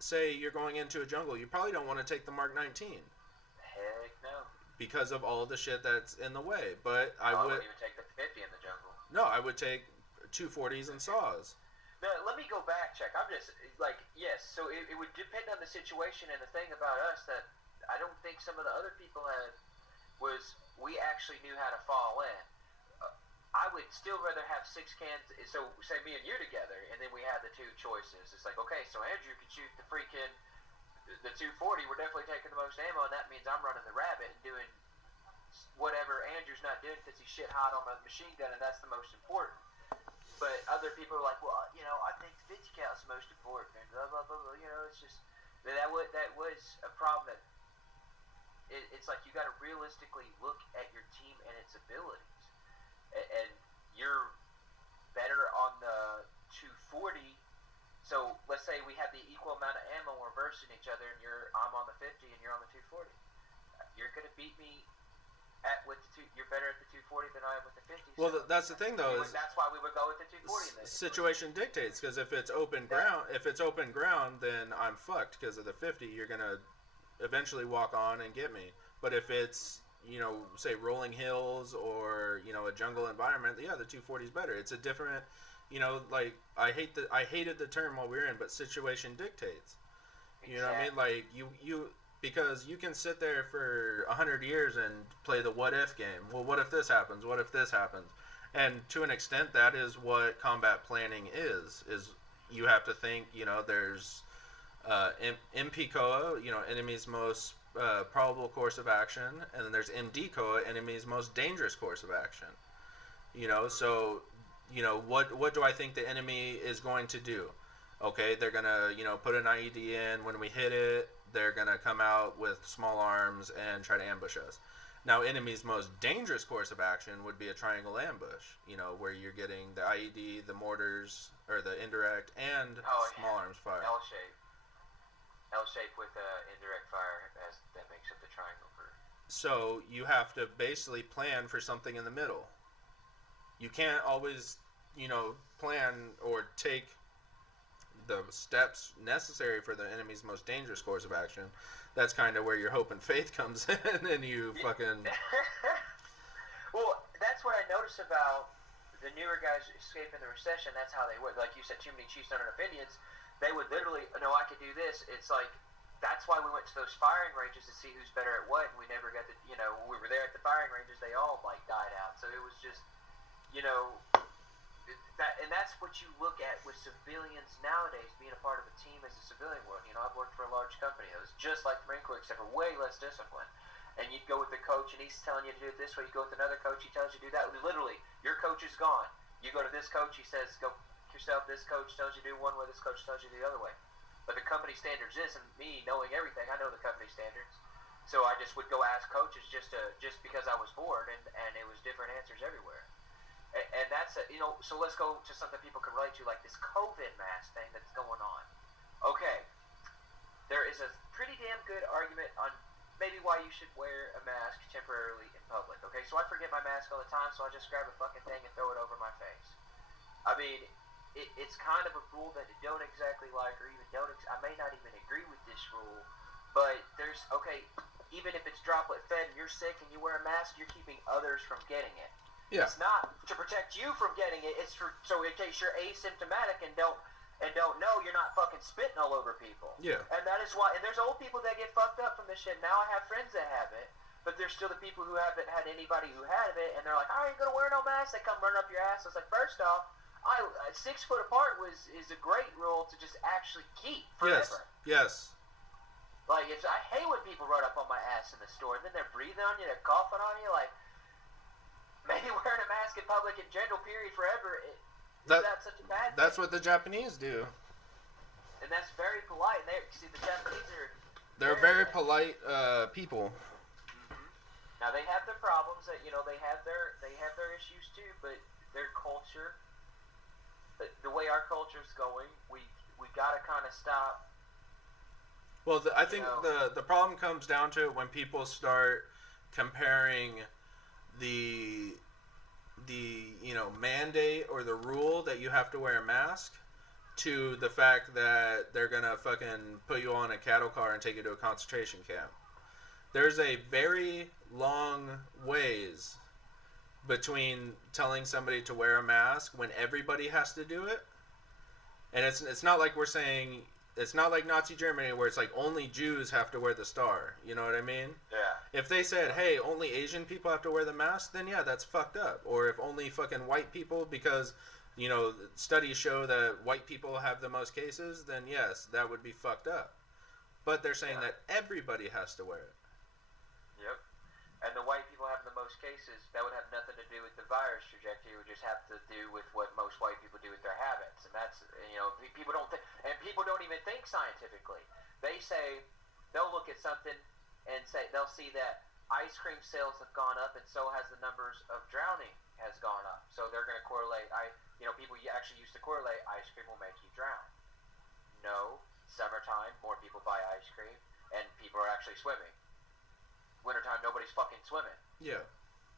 say you're going into a jungle, you probably don't want to take the Mark 19. Heck no. Because of all the shit that's in the way. But I wouldn't even take the 50 in the jungle. No, I would take 240s and saws. No, let me go back, check. I'm just, like, yes, so it would depend on the situation, and the thing about us that I don't think some of the other people had was we actually knew how to fall in. I would still rather have 6 cans, so say me and you together, and then we had the 2 choices. It's like, okay, so Andrew could shoot the 240, we're definitely taking the most ammo, and that means I'm running the rabbit and doing whatever Andrew's not doing because he's shit hot on the machine gun, and that's the most important. But other people are like, well, you know, I think the 50 cal is the most important, and blah, blah, blah, blah. You know, it's just, that was a problem that, it's like you got to realistically look at your team and its abilities. And you're better on the 240. So let's say we have the equal amount of ammo, we're versing each other, and I'm on the 50 and you're on the 240. You're going to beat me you're better at the 240 than I am with the 50. Well, so that's the thing, though. That's why we would go with the 240. Situation dictates, because if it's open ground, then I'm fucked. Because of the 50, you're gonna eventually walk on and get me. But if it's, you know, say rolling hills or, you know, a jungle environment, yeah, the 240 is better. It's a different, you know, like I hated the term while we were in, but situation dictates. You know what I mean? Like you. Because you can sit there for 100 years and play the what if game. Well, what if this happens? What if this happens? And to an extent, that is what combat planning is you have to think, you know, there's MPCOA, you know, enemy's most probable course of action, and then there's MDCOA, enemy's most dangerous course of action. You know, so, you know, what do I think the enemy is going to do? Okay, they're going to, you know, put an IED in. When we hit it, they're going to come out with small arms and try to ambush us. Now, enemy's most dangerous course of action would be a triangle ambush, you know, where you're getting the IED, the mortars, or the indirect, and small arms fire. L-shape with indirect fire, that makes up the triangle. So you have to basically plan for something in the middle. You can't always, you know, plan or take the steps necessary for the enemy's most dangerous course of action. That's kind of where your hope and faith comes in, and you fucking... Well, that's what I noticed about the newer guys escaping the recession. That's how they would. Like you said, too many chiefs, not enough Indians. They would literally, no, I could do this. It's like, that's why we went to those firing ranges to see who's better at what, and we never got to, you know, we were there at the firing ranges, they all, like, died out. So it was just, you know... And that's what you look at with civilians nowadays, being a part of a team as a civilian world. You know, I've worked for a large company. It was just like the Marine Corps, except for way less discipline. And you'd go with the coach, and he's telling you to do it this way. You go with another coach, he tells you to do that. Literally, your coach is gone. You go to this coach, he says, go yourself. This coach tells you to do one way, this coach tells you the other way. But the company standards is, and me knowing everything, I know the company standards. So I just would go ask coaches just because I was bored, and it was different answers everywhere. And that's, you know, so let's go to something people can relate to, like this COVID mask thing that's going on. Okay, there is a pretty damn good argument on maybe why you should wear a mask temporarily in public. Okay, so I forget my mask all the time, so I just grab a fucking thing and throw it over my face. I mean, it's kind of a rule that I don't exactly like, or even I may not even agree with this rule, but there's, okay, even if it's droplet fed and you're sick and you wear a mask, you're keeping others from getting it. Yeah. It's not to protect you from getting it. It's for, so in case you're asymptomatic and don't know, you're not fucking spitting all over people. Yeah. And that is why. And there's old people that get fucked up from this shit. Now I have friends that have it, but there's still the people who haven't had anybody who had it, and they're like, "Oh, you're gonna wear no mask?" They come running up your ass. I was like, first off, 6 foot apart is a great rule to just actually keep forever. Yes. Like, I hate when people run up on my ass in the store, and then they're breathing on you, they're coughing on you, like. Maybe wearing a mask in public in general, period, forever, is that such a bad thing? That's what the Japanese do. And that's very polite. See, the Japanese are... They're very polite people. Mm-hmm. Now, they have their problems, that they have their issues too, but their culture, the way our culture's going, we got to kind of stop. Well, I think the problem comes down to when people start comparing the mandate or the rule that you have to wear a mask to the fact that they're gonna fucking put you on a cattle car and take you to a concentration camp. There's a very long ways between telling somebody to wear a mask when everybody has to do it, and it's not like we're saying. It's not like Nazi Germany where it's like only Jews have to wear the star. You know what I mean? Yeah. If they said, hey, only Asian people have to wear the mask, then yeah, that's fucked up. Or if only fucking white people, because, studies show that white people have the most cases, then yes, that would be fucked up. But they're saying that everybody has to wear it. Yep. And the white people having the most cases, that would have nothing to do with the virus trajectory. It would just have to do with what most white people do with their habits. And that's, people don't think, and people don't even think scientifically. They say, they'll look at something and say, they'll see that ice cream sales have gone up, and so has the numbers of drowning has gone up. So they're going to correlate, people actually used to correlate ice cream will make you drown. No, summertime, more people buy ice cream, and people are actually swimming. Wintertime, nobody's fucking swimming. Yeah.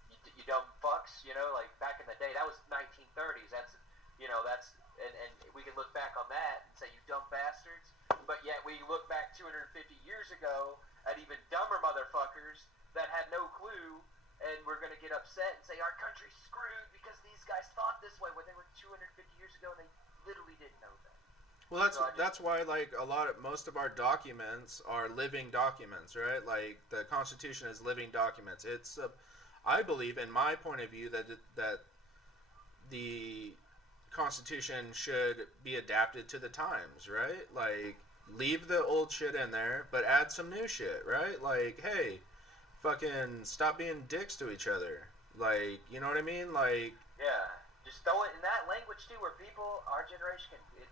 You dumb fucks, like back in the day, that was 1930s. That's, and we can look back on that and say, you dumb bastards. But yet we look back 250 years ago at even dumber motherfuckers that had no clue, and we're going to get upset and say, our country's screwed because these guys thought this way when they were 250 years ago and they literally didn't know that. Well, that's why most of our documents are living documents, right? Like the Constitution is living documents. I believe, in my point of view, that the Constitution should be adapted to the times, right? Like leave the old shit in there, but add some new shit, right? Like, hey, fucking stop being dicks to each other. Like, you know what I mean? Like, yeah, just throw it in that language too, where people, our generation can.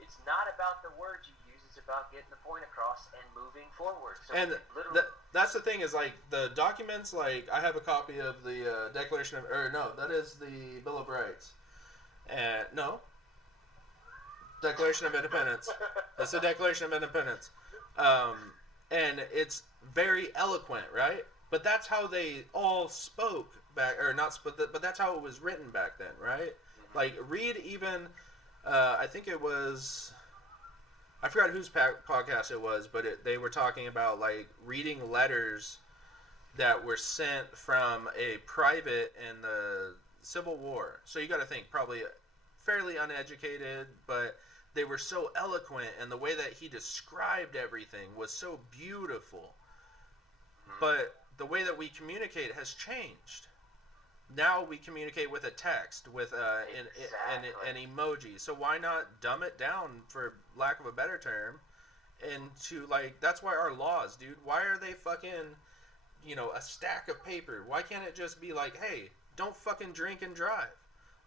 It's not about the words you use, it's about getting the point across and moving forward. So and that's the thing is, like, the documents, like, I have a copy of the Declaration of, that is the Bill of Rights. No. Declaration of Independence. It's the Declaration of Independence. And it's very eloquent, right? But that's how they all spoke back, or not spoke, but that's how it was written back then, right? Mm-hmm. Like, read even... I think it was, I forgot whose podcast it was, but they were talking about like reading letters that were sent from a private in the Civil War. So you got to think probably fairly uneducated, but they were so eloquent, and the way that he described everything was so beautiful. But the way that we communicate has changed. Now we communicate with a text, with an emoji. So why not dumb it down, for lack of a better term, into, like, that's why our laws, dude, why are they fucking, a stack of paper? Why can't it just be like, hey, don't fucking drink and drive?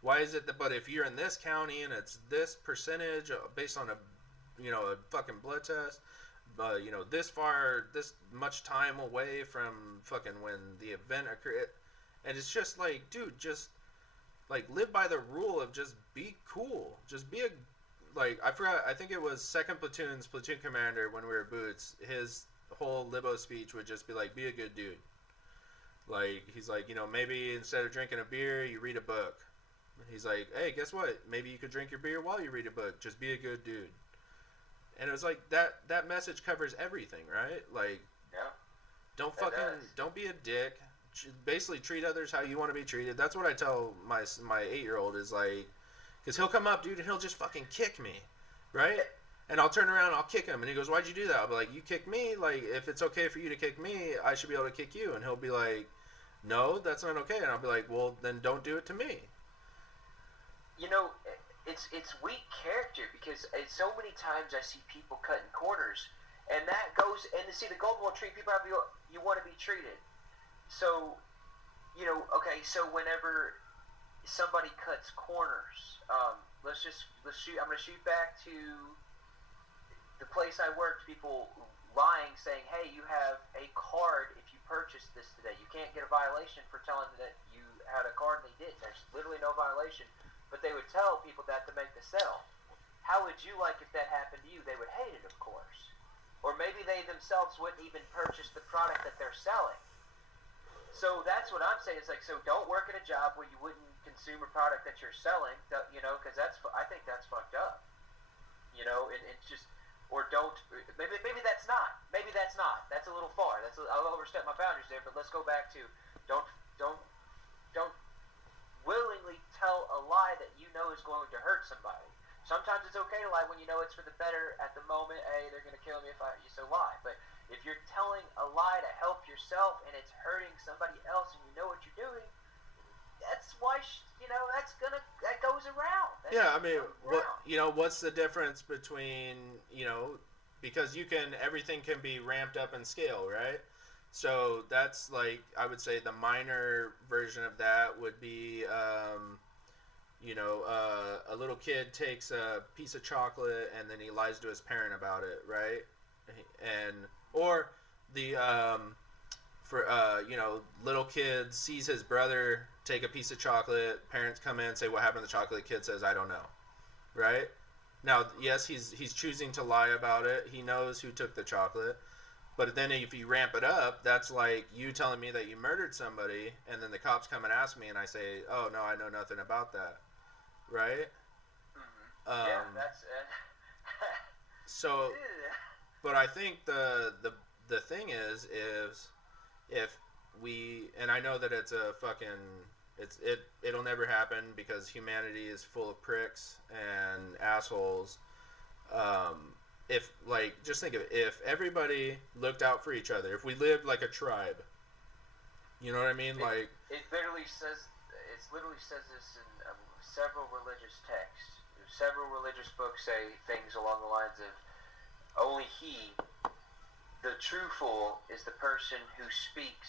Why is it that, but if you're in this county and it's this percentage based on a fucking blood test, this much time away from fucking when the event occurred. And it's just like, dude, just like live by the rule of just be cool. Just be I think it was 2nd Platoon's platoon commander when we were boots. His whole libo speech would just be like, be a good dude. Like, he's like, maybe instead of drinking a beer, you read a book. He's like, hey, guess what? Maybe you could drink your beer while you read a book. Just be a good dude. And it was like that message covers everything, right? Like, Yeah. don't be a dick. Basically, treat others how you want to be treated. That's what I tell my 8-year-old is like, because he'll come up, dude, and he'll just fucking kick me, right? And I'll turn around and I'll kick him. And he goes, why'd you do that? I'll be like, you kicked me? Like, if it's okay for you to kick me, I should be able to kick you. And he'll be like, no, that's not okay. And I'll be like, well, then don't do it to me. You know, it's weak character because so many times I see people cutting corners. And that goes, and to see the golden rule, treat people how you want to be treated. So, you know, okay, so whenever somebody cuts corners, let's shoot. I'm gonna shoot back to the place I worked. People lying, saying, "Hey, you have a card if you purchase this today. You can't get a violation for telling them that you had a card and they did. There's literally no violation." But they would tell people that to make the sale. How would you like if that happened to you? They would hate it, of course. Or maybe they themselves wouldn't even purchase the product that they're selling. So that's what I'm saying. It's like, so don't work at a job where you wouldn't consume a product that you're selling, you know, because I think that's fucked up. You know, and it's just, or don't, maybe that's not. That's a little far. I'll overstep my boundaries there, but let's go back to, don't willingly tell a lie that you know is going to hurt somebody. Sometimes it's okay to lie when you know it's for the better at the moment. Hey, they're going to kill me if you so lie. But if you're telling a lie to help yourself and it's hurting somebody else and you know what you're doing, that's why, that goes around. I mean, what's the difference between, because everything can be ramped up in scale, right? So that's like, I would say the minor version of that would be, a little kid takes a piece of chocolate and then he lies to his parent about it, right? Or the little kid sees his brother take a piece of chocolate, parents come in and say, what happened to the chocolate? Kid says, I don't know, right? Now, yes, he's choosing to lie about it. He knows who took the chocolate. But then if you ramp it up, that's like you telling me that you murdered somebody, and then the cops come and ask me, and I say, oh, no, I know nothing about that. Right? Mm-hmm. That's... so, but I think the thing is if we, and I know that it's a fucking, it'll never happen because humanity is full of pricks and assholes. Just think of it, if everybody looked out for each other, if we lived like a tribe, you know what I mean? It literally says this in several religious texts. Several religious books say things along the lines of, only the true fool, is the person who speaks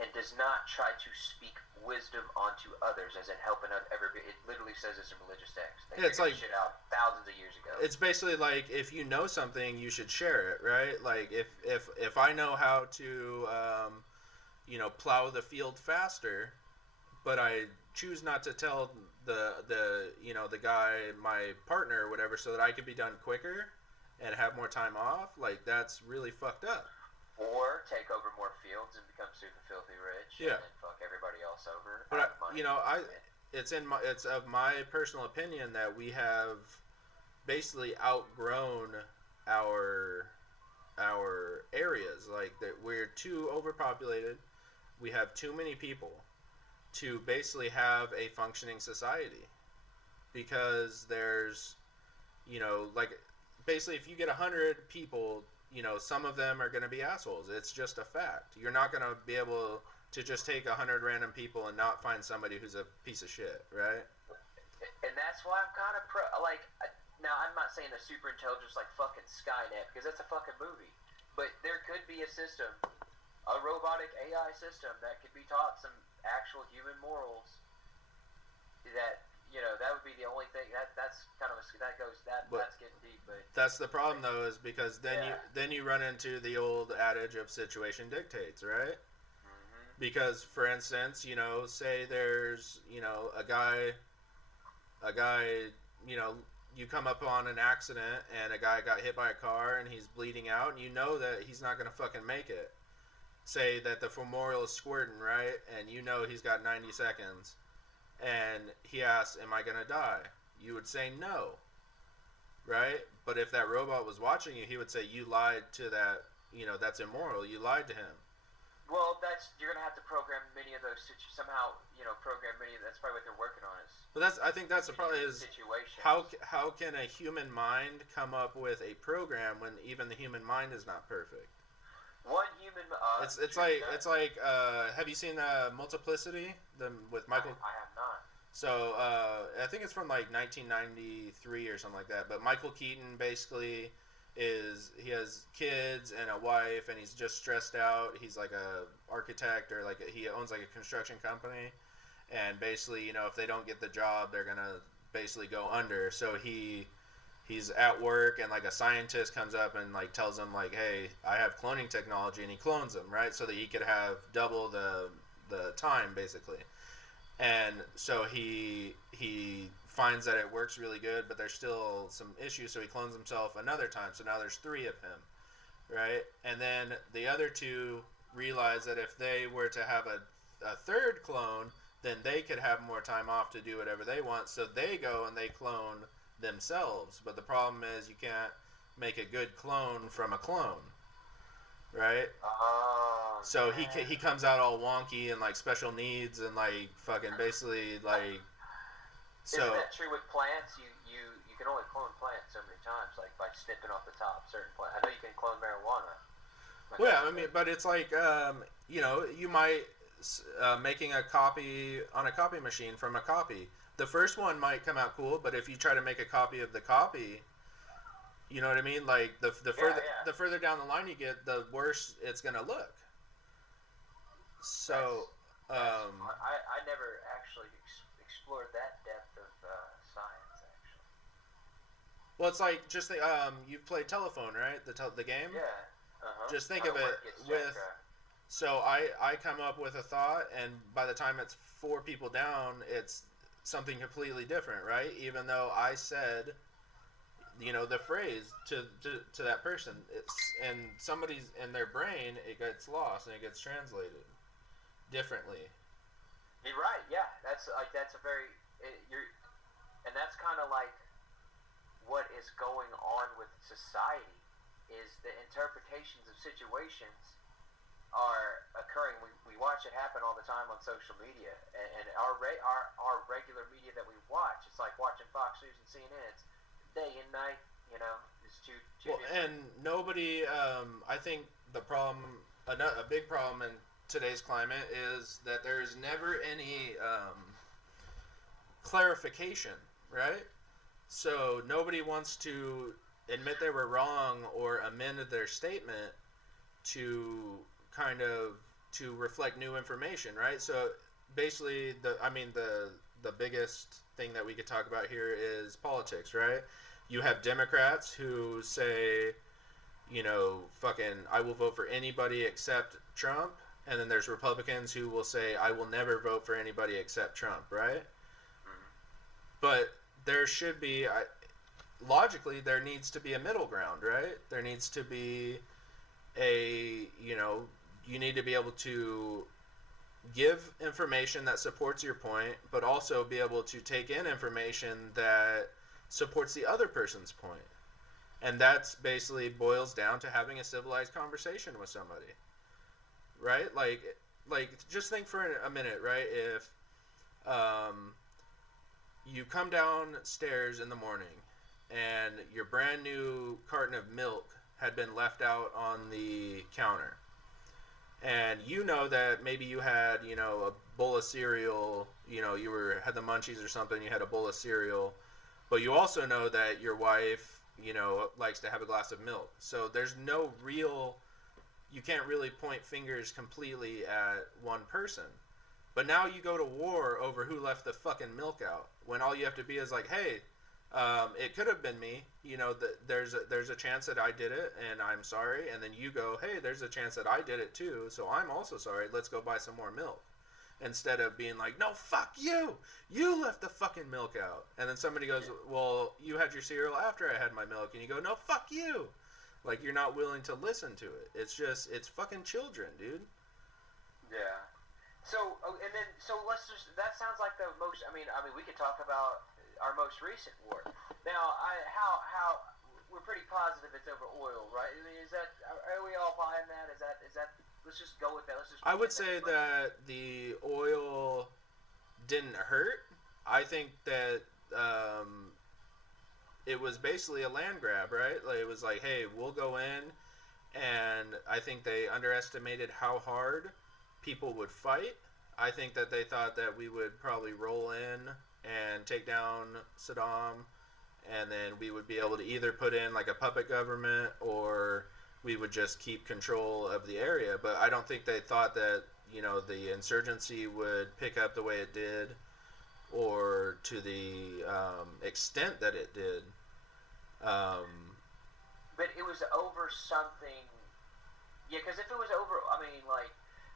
and does not try to speak wisdom onto others, as in helping everybody. It literally says this in religious texts. They figured this shit out thousands of years ago. It's basically like, if you know something, you should share it, right? Like, if I know how to, plow the field faster, but I choose not to tell the guy, my partner or whatever, so that I could be done quicker and have more time off, like, that's really fucked up. Or take over more fields and become super filthy rich. Yeah. And then fuck everybody else over. But it's of my personal opinion that we have basically outgrown our areas. Like, that we're too overpopulated. We have too many people to basically have a functioning society, because there's, basically if you get 100 people, some of them are going to be assholes. It's just a fact. You're not going to be able to just take 100 random people and not find somebody who's a piece of shit, right? And that's why I'm kind of now I'm not saying a super intelligence like fucking Skynet, because that's a fucking movie. But there could be a system, a robotic AI system that could be taught some actual human morals. That would be the only thing. That's getting deep. But that's the problem, though, is because then you run into the old adage of situation dictates, right? Mm-hmm. Because, for instance, say there's a guy, you come up on an accident and a guy got hit by a car and he's bleeding out, and you know that he's not gonna fucking make it. Say that the femoral is squirting, right? And he's got 90 seconds. and he asks, "Am I gonna die?" You would say no, right? But if that robot was watching you, he would say, "You lied to that. You know, that's immoral. You lied to him." Well, you're gonna have to program many of those somehow. Program many. That's probably what they're working on. Is I think that's the problem is situations. how can a human mind come up with a program when even the human mind is not perfect? One human. It's like have you seen Multiplicity with Michael? I have not. So I think it's from like 1993 or something like that. But Michael Keaton basically he has kids and a wife, and he's just stressed out. He's like a architect, or he owns like a construction company, and basically, if they don't get the job, they're gonna basically go under. So he's at work, and like a scientist comes up and like tells him like, "Hey, I have cloning technology," and he clones him, right, so that he could have double the time basically. And so he finds that it works really good, but there's still some issues, so he clones himself another time. So now there's 3 of him, right? And then the other 2 realize that if they were to have a third clone, then they could have more time off to do whatever they want. So they go and they clone themselves. But the problem is you can't make a good clone from a clone, right? So man. he comes out all wonky and like special needs and like fucking basically like. So, isn't that true with plants? You can only clone plants so many times, like by snipping off the top certain plants. I know you can clone marijuana. Well, yeah, I mean, but it's like you might making a copy on a copy machine from a copy. The first one might come out cool, but if you try to make a copy of the copy, you know what I mean? Like the further down the line you get, the worse it's gonna look. So, I never actually explored that depth of science. Actually. Well, it's like just you've played Telephone, right? The game. Yeah. Just think of it with. So I come up with a thought, and by the time it's 4 people down, it's something completely different, right? Even though I said, the phrase to that person, it's and somebody's in their brain, it gets lost and it gets translated differently. You're right. Yeah, that's a very and that's kind of like what is going on with society is the interpretations of situations are occurring. We watch it happen all the time on social media, and our regular media that we watch, it's like watching Fox News and CNN. It's day and night, it's too well, different. and nobody, I think the problem, a big problem in today's climate is that there is never any clarification, right? So nobody wants to admit they were wrong or amend their statement to to reflect new information, right? So basically, the biggest thing that we could talk about here is politics, right? You have Democrats who say, fucking, I will vote for anybody except Trump. And then there's Republicans who will say, I will never vote for anybody except Trump, right? But there should be, logically, there needs to be a middle ground, right? There needs to be you need to be able to give information that supports your point, but also be able to take in information that supports the other person's point. And that's basically boils down to having a civilized conversation with somebody. Right? Like just think for a minute, right? If you come downstairs in the morning and your brand new carton of milk had been left out on the counter, and that maybe you had a bowl of cereal, you had the munchies or something, you had a bowl of cereal, but you also know that your wife likes to have a glass of milk. So there's no real, you can't really point fingers completely at one person. But now you go to war over who left the fucking milk out, when all you have to be is like, hey, it could have been me. There's a chance that I did it, and I'm sorry. And then you go, hey, there's a chance that I did it too, so I'm also sorry. Let's go buy some more milk. Instead of being like, no, fuck you. You left the fucking milk out. And then somebody goes, well, you had your cereal after I had my milk. And you go, no, fuck you. Like, you're not willing to listen to it. It's fucking children, dude. Yeah. So let's just. That sounds like the most. I mean, we could talk about our most recent war. Now, how we're pretty positive it's over oil, right? I mean, is that, are we all buying that? Is that? Let's just go with that. Let's just. I would say that the oil didn't hurt. I think that it was basically a land grab, right? Like, it was like, hey, we'll go in, and I think they underestimated how hard people would fight. I think that they thought that we would probably roll in and take down Saddam, and then we would be able to either put in like a puppet government, or we would just keep control of the area. But I don't think they thought that, the insurgency would pick up the way it did, or to the extent that it did. But it was over something. Yeah, because if it was over,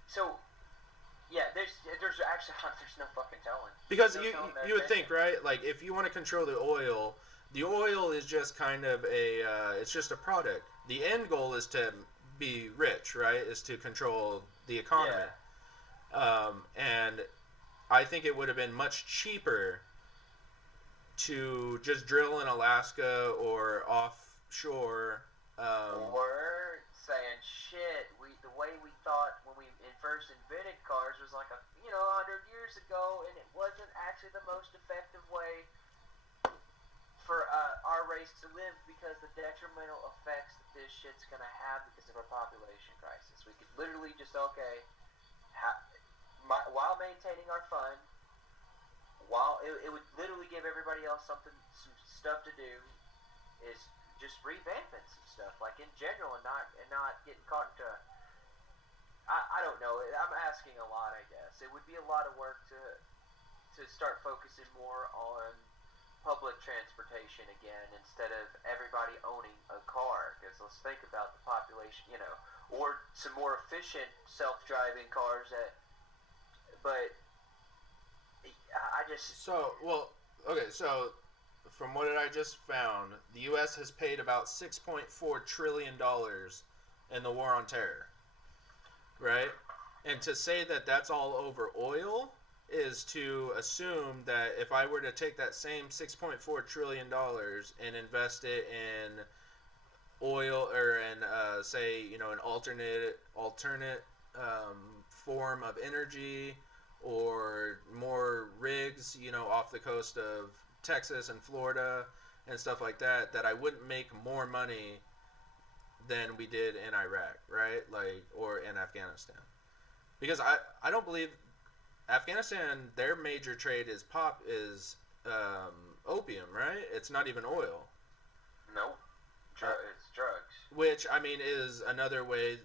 so. Yeah, there's actually there's no fucking telling. Because you would think, right? Like, if you want to control the oil is just kind of it's just a product. The end goal is to be rich, right? Is to control the economy. Yeah. And I think it would have been much cheaper to just drill in Alaska or offshore. Or saying shit. The way we thought when we first invented cars was like 100 years ago, and it wasn't actually the most effective way for our race to live, because the detrimental effects that this shit's gonna have because of our population crisis. We could literally just while maintaining our fun, while it would literally give everybody else some stuff to do, is just revamping some stuff, like in general, and not getting caught into. I don't know. I'm asking a lot, I guess. It would be a lot of work to start focusing more on public transportation again, instead of everybody owning a car. Because let's think about the population, or some more efficient self-driving cars. But I just. So from what I just found, the U.S. has paid about $6.4 trillion in the war on terror, right? And to say that that's all over oil is to assume that if I were to take that same $6.4 trillion and invest it in oil, or in, say, an alternate form of energy, or more rigs, off the coast of Texas and Florida and stuff like that, that I wouldn't make more money than we did in Iraq, right? Like, or in Afghanistan. Because I don't believe Afghanistan, their major trade is opium, right? It's not even oil. No. It's drugs. Which, is another way,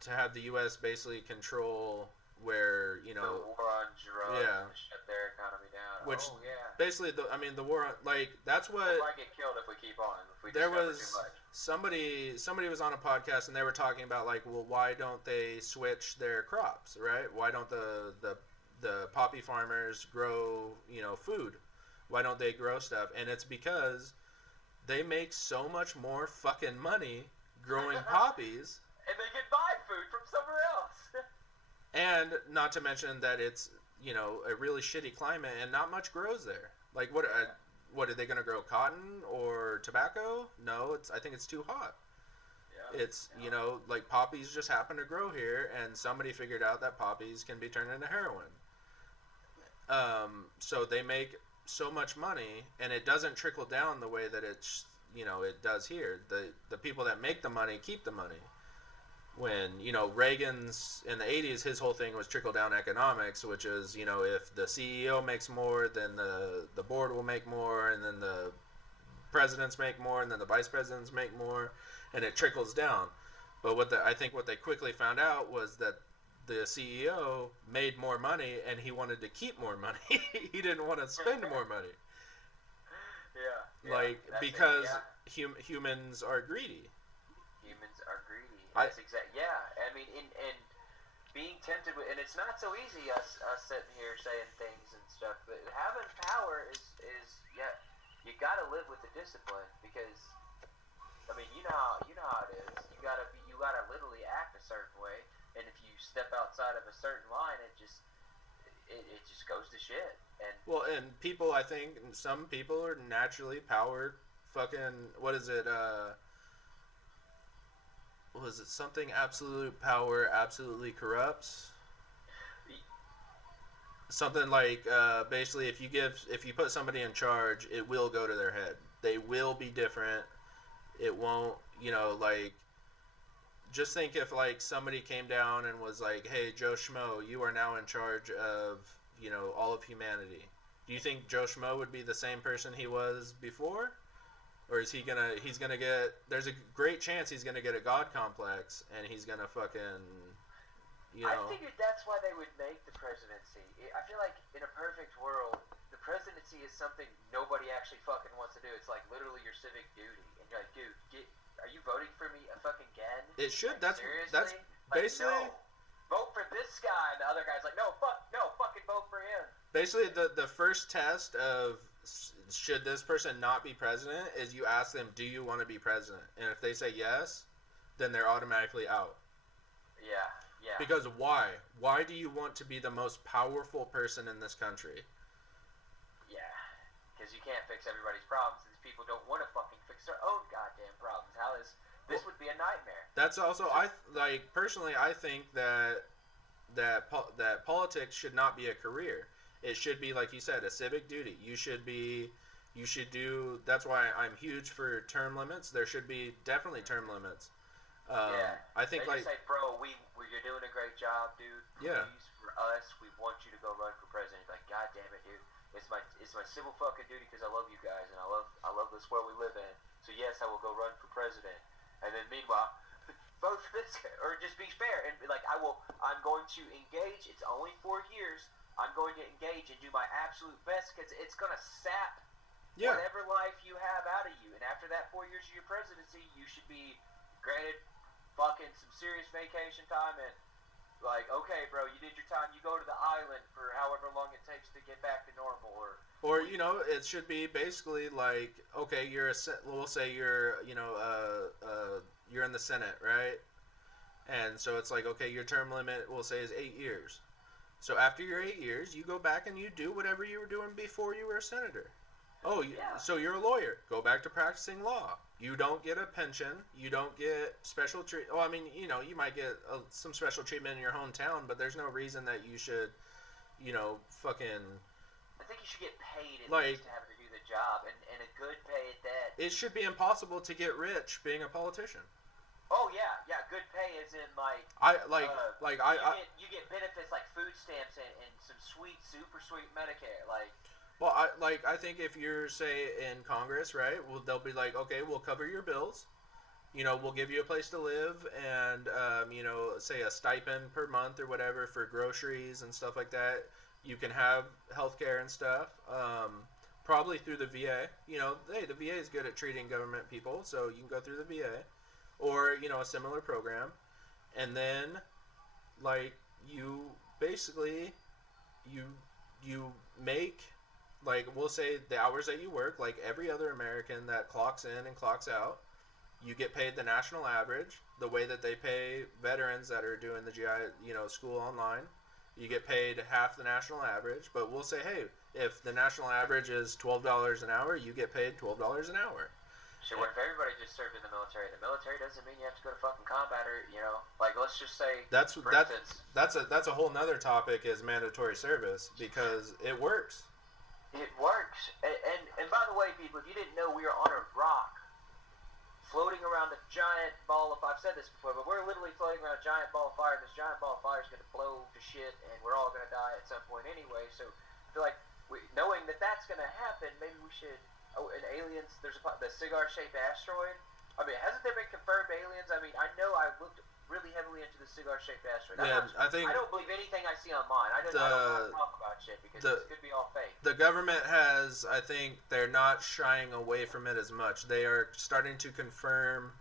to have the U.S. basically control where, the war on drugs, shut their economy down. Which, basically, the war on, like, that's what. We might get killed if we keep on. If we there was too much. somebody was on a podcast, and they were talking about, like, well, why don't they switch their crops, right? Why don't the poppy farmers grow, food? Why don't they grow stuff? And it's because they make so much more fucking money growing poppies. And they can buy food from somewhere else. And not to mention that it's, a really shitty climate, and not much grows there. Like, what are they going to grow? Cotton or tobacco? No, I think it's too hot. Yeah. It's, like, poppies just happen to grow here, and somebody figured out that poppies can be turned into heroin. So they make so much money, and it doesn't trickle down the way that it's, it does here. The people that make the money keep the money. When, Reagan's in the 80s, his whole thing was trickle-down economics, which is, if the CEO makes more, then the board will make more, and then the presidents make more, and then the vice presidents make more, and it trickles down. But I think what they quickly found out was that the CEO made more money, and he wanted to keep more money. He didn't want to spend more money. Yeah. Like, because humans are greedy. Humans are greedy. That's exactly. Yeah, and being tempted with, and it's not so easy us sitting here saying things and stuff, but having power is you got to live with the discipline, because you know how it is. You gotta literally act a certain way, and if you step outside of a certain line, it just it just goes to shit. And Well, and people, I think some people are naturally power fucking, what is it, was it something absolute power absolutely corrupts? Something like, basically, if you put somebody in charge, it will go to their head. They will be different. It won't, like, just think if, like, somebody came down and was like, hey, Joe Schmo, you are now in charge of, all of humanity. Do you think Joe Schmo would be the same person he was before? Or is he's gonna get, there's a great chance he's gonna get a God complex and he's gonna fucking, I figured that's why they would make the presidency. I feel like in a perfect world, the presidency is something nobody actually fucking wants to do. It's like literally your civic duty, and you're like, dude, are you voting for me again? It should. Like, That's like, basically. No, vote for this guy, and the other guy's like, no, fucking vote for him. Basically, the first test of should this person not be president is you ask them, do you want to be president? And if they say yes, then they're automatically out. Yeah. Yeah. Because why? Why do you want to be the most powerful person in this country? Yeah. Because you can't fix everybody's problems. These people don't want to fucking fix their own goddamn problems. This would be a nightmare. That's also, personally, I think that politics should not be a career. It should be, like you said, a civic duty. You should do, that's why I'm huge for term limits. There should be definitely term limits. I think they just say, bro, you're doing a great job, dude. Please, for us, we want you to go run for president. Like, god damn it, dude. It's my civil fucking duty because I love you guys and I love this world we live in. So yes, I will go run for president. And then meanwhile, vote for this guy, or just be fair and be like, I'm going to engage. It's only 4 years. I'm going to engage and do my absolute best because it's gonna sap whatever life you have out of you. And after that 4 years of your presidency, you should be granted fucking some serious vacation time and like, okay, bro, you did your time. You go to the island for however long it takes to get back to normal, or it should be basically like, okay, we'll say you're you're in the Senate, right? And so it's like, okay, your term limit we'll say is 8 years. So after your 8 years, you go back and you do whatever you were doing before you were a senator. So you're a lawyer. Go back to practicing law. You don't get a pension. You don't get special treatment. Well, I mean, you might get some special treatment in your hometown, but there's no reason that you should, fucking. I think you should get paid at like, least to have to do the job, and a good pay at that. It should be impossible to get rich being a politician. Oh yeah, good pay is in like. You get benefits like food stamps and some super sweet Medicare, like. Well, I think if you're, say, in Congress, right, well, they'll be like, okay, we'll cover your bills. We'll give you a place to live and, say a stipend per month or whatever for groceries and stuff like that. You can have health care and stuff, probably through the VA. Hey, the VA is good at treating government people, so you can go through the VA. Or, a similar program. And then, like, you basically, you make... Like, we'll say the hours that you work, like every other American that clocks in and clocks out, you get paid the national average, the way that they pay veterans that are doing the GI, school online. You get paid half the national average, but we'll say, hey, if the national average is $12 an hour, you get paid $12 an hour. Sure, what if everybody just served in the military? The military doesn't mean you have to go to fucking combat or, like, let's just say, that's a whole nother topic is mandatory service because it works. It works. And by the way, people, if you didn't know, we are on a rock floating around a giant ball of fire. I've said this before, but we're literally floating around a giant ball of fire. This giant ball of fire is going to blow to shit, and we're all going to die at some point anyway. So I feel like knowing that that's going to happen, maybe we should... Oh, and aliens, there's the cigar-shaped asteroid. I mean, hasn't there been confirmed aliens? I mean, I know I looked really heavily into the cigar-shaped asteroid. I don't believe anything I see online. I don't want to talk about shit because it could be all fake. The government has, I think, they're not shying away from it as much. They are starting to confirm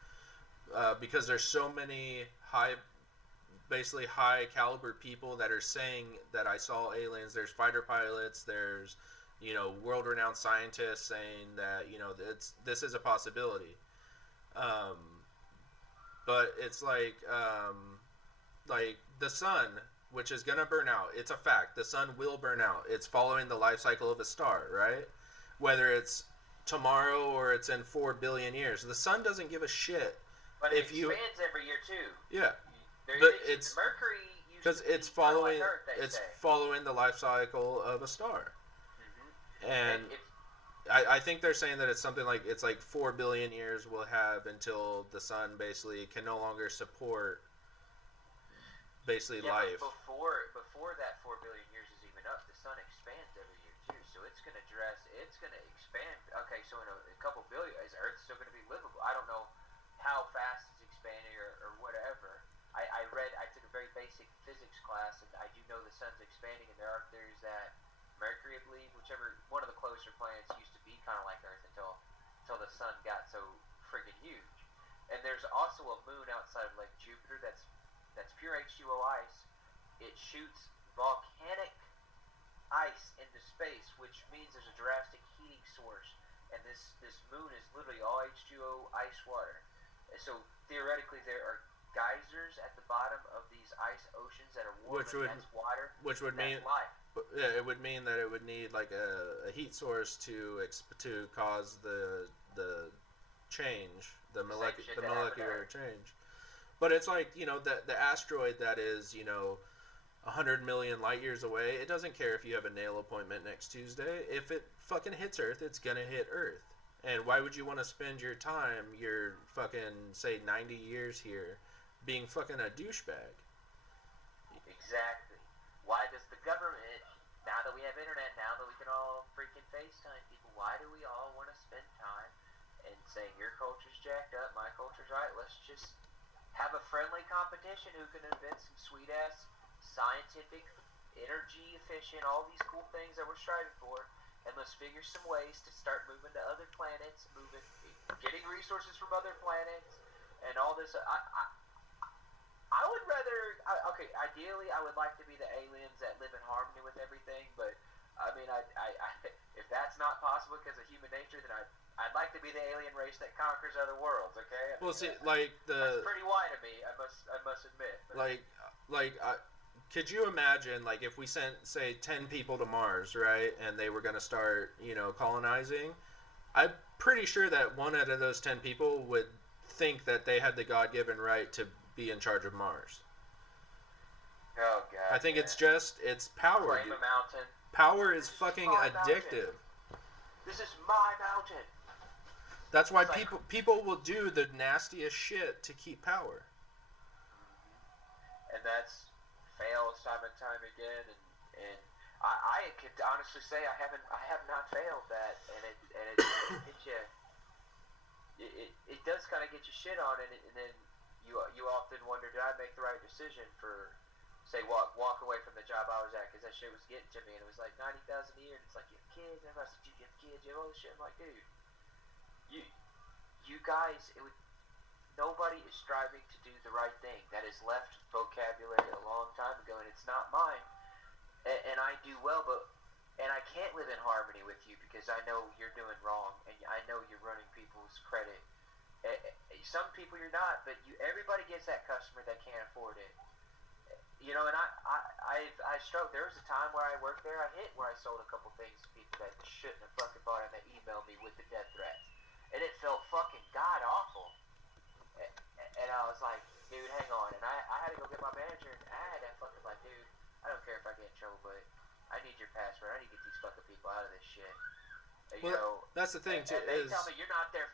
because there's so many high caliber people that are saying that I saw aliens. There's fighter pilots. There's world-renowned scientists saying that this is a possibility. But it's like the sun. which is going to burn out. It's a fact. The sun will burn out. It's following the life cycle of a star, right? Whether it's tomorrow or it's in 4 billion years. The sun doesn't give a shit. But it expands every year too. Yeah. But it's Mercury because it's following following the life cycle of a star. Mm-hmm. And I think they're saying that it's something like it's like 4 billion years we'll have until the sun basically can no longer support life. But before that 4 billion years is even up, the sun expands every year too. So it's going to expand. Okay, so in a couple billion, is Earth still going to be livable? I don't know how fast it's expanding or whatever. I took a very basic physics class, and I do know the sun's expanding, and there are theories that Mercury, I believe, whichever one of the closer planets, used to be kind of like Earth until the sun got so friggin' huge. And there's also a moon outside of Lake Jupiter that's pure H2O ice. It shoots volcanic ice into space, which means there's a drastic heating source, and this moon is literally all H2O ice water. So theoretically, there are geysers at the bottom of these ice oceans that are warm, that's water. Which would mean life. Yeah, it would mean that it would need like a heat source to cause the change, the molecular change. But it's like, you know, the asteroid that is, you know, 100 million light years away, it doesn't care if you have a nail appointment next Tuesday. If it fucking hits Earth, it's gonna hit Earth. And why would you want to spend your time, your fucking, say, 90 years here, being fucking a douchebag? Exactly. Why does the government, now that we have internet, now that we can all freaking FaceTime people, why do we all want to spend time and saying your culture's jacked up, my culture's right? Let's just have a friendly competition who can invent some sweet-ass, scientific, energy-efficient, all these cool things that we're striving for. And let's figure some ways to start moving to other planets, getting resources from other planets, and all this. I would rather, ideally, I would like to be the aliens that live in harmony with everything. But I mean, if that's not possible because of human nature, then I'd like to be the alien race that conquers other worlds. Okay. Well, see, like that's pretty wide of me. I must admit. But. Could you imagine, like, if we sent, say, 10 people to Mars, right, and they were going to start, you know, colonizing? I'm pretty sure that one out of those 10 people would think that they had the God-given right to be in charge of Mars. Oh, God. I think it's power. Claim a mountain. Power is fucking addictive. This is my mountain. That's why people will do the nastiest shit to keep power. And that's fails time and time again, and I could honestly say I have not failed that, and it gets you. It does kind of get you shit on it, and then you often wonder, did I make the right decision for, say, walk away from the job I was at, because that shit was getting to me, and it was like $90,000 a year, and it's like, you have kids, and everybody said, you have kids, you have all this shit. I'm like, dude, you guys, nobody is striving to do the right thing. That is left vocabulary a long time ago, and it's not mine. And I do well, and I can't live in harmony with you because I know you're doing wrong, and I know you're running people's credit. Some people you're not, but everybody gets that customer that can't afford it. You know, and I struggled. There was a time where I worked there, where I sold a couple things to people that shouldn't have fucking bought it, and they emailed me with the death threats. And it felt fucking god awful. And I was like, dude, hang on. And I had to go get my manager, and I had that fucking like, dude, I don't care if I get in trouble, but I need your password. I need to get these fucking people out of this shit. And, well, you know, that's the thing, too. And they tell me, you're not their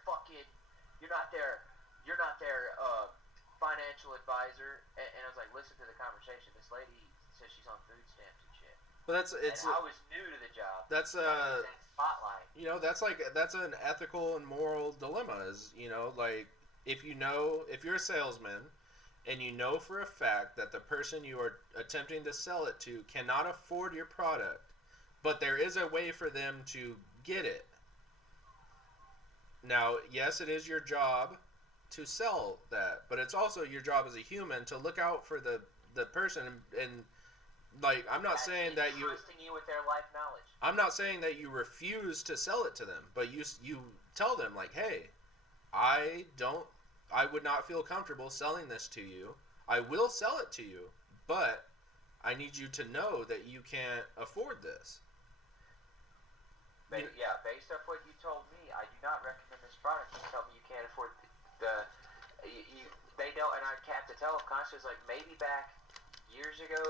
financial advisor. And I was like, listen to the conversation. This lady says she's on food stamps and shit. But I was new to the job. That's spotlight. You know, that's an ethical and moral dilemma. Is, you know, like, if you're a salesman and you know for a fact that the person you are attempting to sell it to cannot afford your product, but there is a way for them to get it. Now, yes, it is your job to sell that, but it's also your job as a human to look out for the person and like, I'm not saying that you trusting you with their life knowledge. I'm not saying that you refuse to sell it to them, but you tell them, like, hey, I would not feel comfortable selling this to you. I will sell it to you, but I need you to know that you can't afford this. Yeah, based off what you told me, I do not recommend this product. You tell me you can't afford they don't, and I have to tell them constantly, like, maybe back years ago,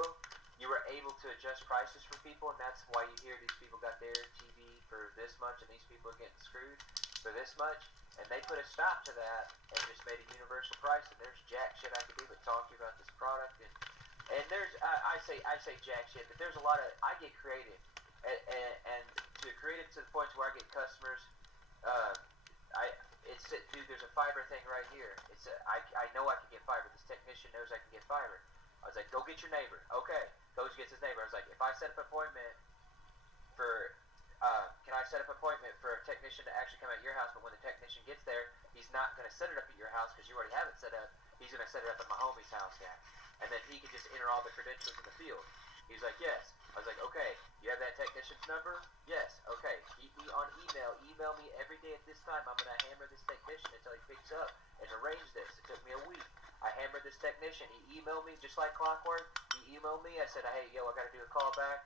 you were able to adjust prices for people, and that's why you hear these people got their TV for this much, and these people are getting screwed for this much, and they put a stop to that and just made a universal price, and there's jack shit I could do but talk to you about this product, and there's, I say jack shit, but there's a lot of, I get creative, and to creative to the point where I get customers, dude, there's a fiber thing right here. I know I can get fiber. This technician knows I can get fiber. I was like, go get your neighbor. Okay, goes gets his neighbor. I was like, if I set up an appointment for, can I set up an appointment for a technician to actually come at your house? But when the technician gets there, he's not going to set it up at your house because you already have it set up. He's going to set it up at my homie's house, guy. And then he can just enter all the credentials in the field. He's like, yes. I was like, okay, you have that technician's number? Yes. Okay, keep me on email. Email me every day at this time. I'm going to hammer this technician until he picks up and arrange this. It took me a week. I hammered this technician. He emailed me just like clockwork. He emailed me. I said, hey, yo, I got to do a call back.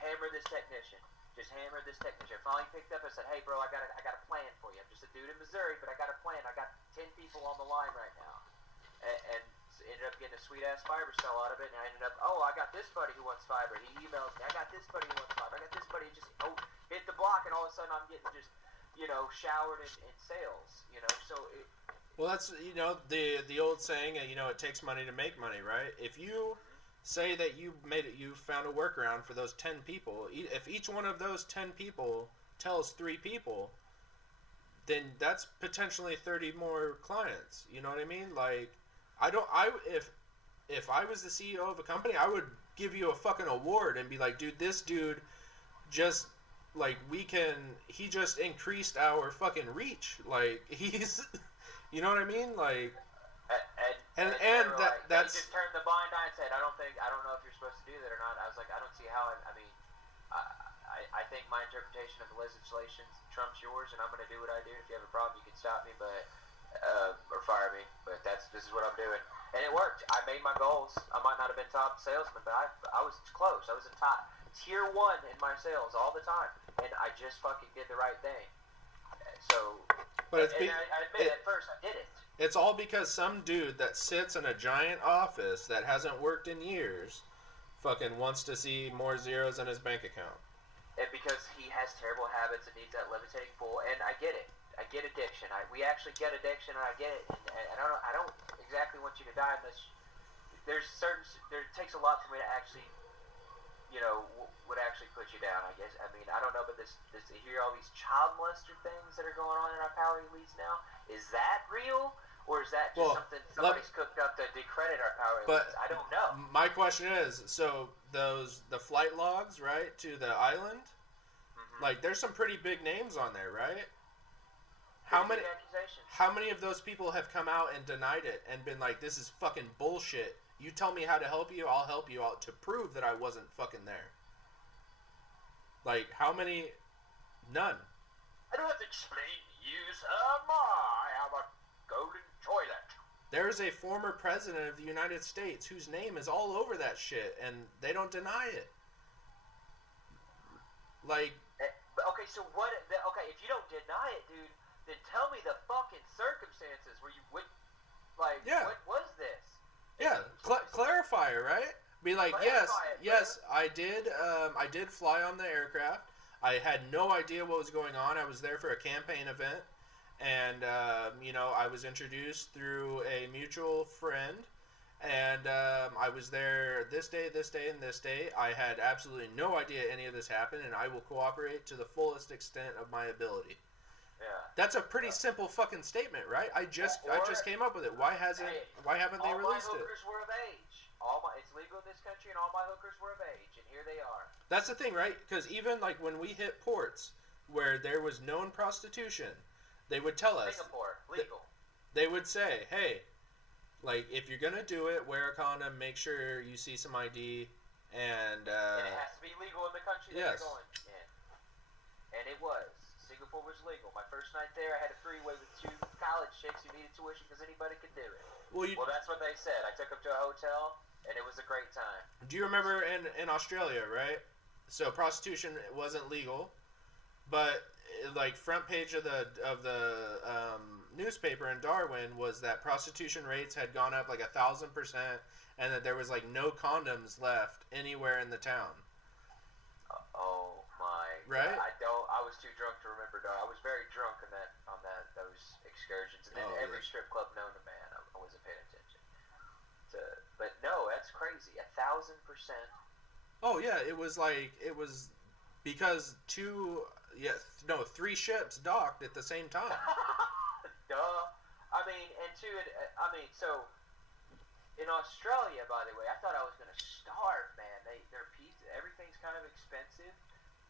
Hammer this technician. Just hammer this technician. Finally picked up. I said, hey, bro, I got a plan for you. I'm just a dude in Missouri, but I got a plan. I got 10 people on the line right now. And ended up getting a sweet-ass fiber cell out of it, and I ended up, I got this buddy who wants fiber. He emails me, I got this buddy who wants fiber. I got this buddy who just, hit the block, and all of a sudden I'm getting just, showered in sales, so it... Well, that's, the old saying, it takes money to make money, right? If you say that you found a workaround for those 10 people, if each one of those 10 people tells 3 people, then that's potentially 30 more clients, you know what I mean? Like, if I was the CEO of a company, I would give you a fucking award and be like, dude, this dude just, like, he just increased our fucking reach. Like, he's, you know what I mean? Like, and that's... He just turned the blind eye and said, I don't know if you're supposed to do that or not. I was like, I don't see how, I think my interpretation of the legislation trumps yours, and I'm going to do what I do. If you have a problem, you can stop me, but... or fire me, but this is what I'm doing, and it worked. I made my goals. I might not have been top salesman, but I was close. I was in top tier 1 in my sales all the time, and I just fucking did the right thing. So, but I admit at first I did it. It's all because some dude that sits in a giant office that hasn't worked in years, fucking wants to see more zeros in his bank account. And because he has terrible habits and needs that levitating pool, and I get it. I get addiction. We actually get addiction, and I get it. And I don't exactly want you to die unless there takes a lot for me to actually, would actually put you down. I guess. I mean, I don't know, but this you hear all these child molester things that are going on in our power elites now. Is that real, or is that just something somebody's cooked up to decredit our power elites? I don't know. My question is, so the flight logs, right, to the island, like, there's some pretty big names on there, right? How many of those people have come out and denied it and been like, this is fucking bullshit. You tell me how to help you, I'll help you out, to prove that I wasn't fucking there. Like, how many? None. I don't have to explain to you, sir. I have a golden toilet. There's a former president of the United States whose name is all over that shit, and they don't deny it. Like... Okay, so what... Okay, if you don't deny it, dude... Then tell me the fucking circumstances where you would, like, yeah. What was this? Yeah, clarify it, right? Be like, yes, I did fly on the aircraft. I had no idea what was going on. I was there for a campaign event, and, I was introduced through a mutual friend, and I was there this day, and this day. I had absolutely no idea any of this happened, and I will cooperate to the fullest extent of my ability. Yeah. That's a pretty simple fucking statement, right? I just came up with it. Why haven't they released it? All my hookers were of age. It's legal in this country, and all my hookers were of age, and here they are. That's the thing, right? Because even like when we hit ports where there was known prostitution, they would tell us. Singapore, legal. They would say, hey, like, if you're gonna do it, wear a condom. Make sure you see some ID, and it has to be legal in the country that you're going in. And it was. Singapore was legal. My first night there, I had a freeway with 2 college chicks who needed tuition because anybody could do it. Well, that's what they said. I took them to a hotel, and it was a great time. Do you remember in Australia, right? So prostitution wasn't legal, but like front page of the newspaper in Darwin was that prostitution rates had gone up like 1,000%, and that there was like no condoms left anywhere in the town. Oh my! Right? God. I was too drunk to remember. I was very drunk on those excursions, and then every strip club known to man, I wasn't paying attention. But no, that's crazy. 1,000%. Oh yeah, it was because three ships docked at the same time. Duh. So in Australia, by the way, I thought I was gonna starve, man. Their pizza, everything's kind of expensive.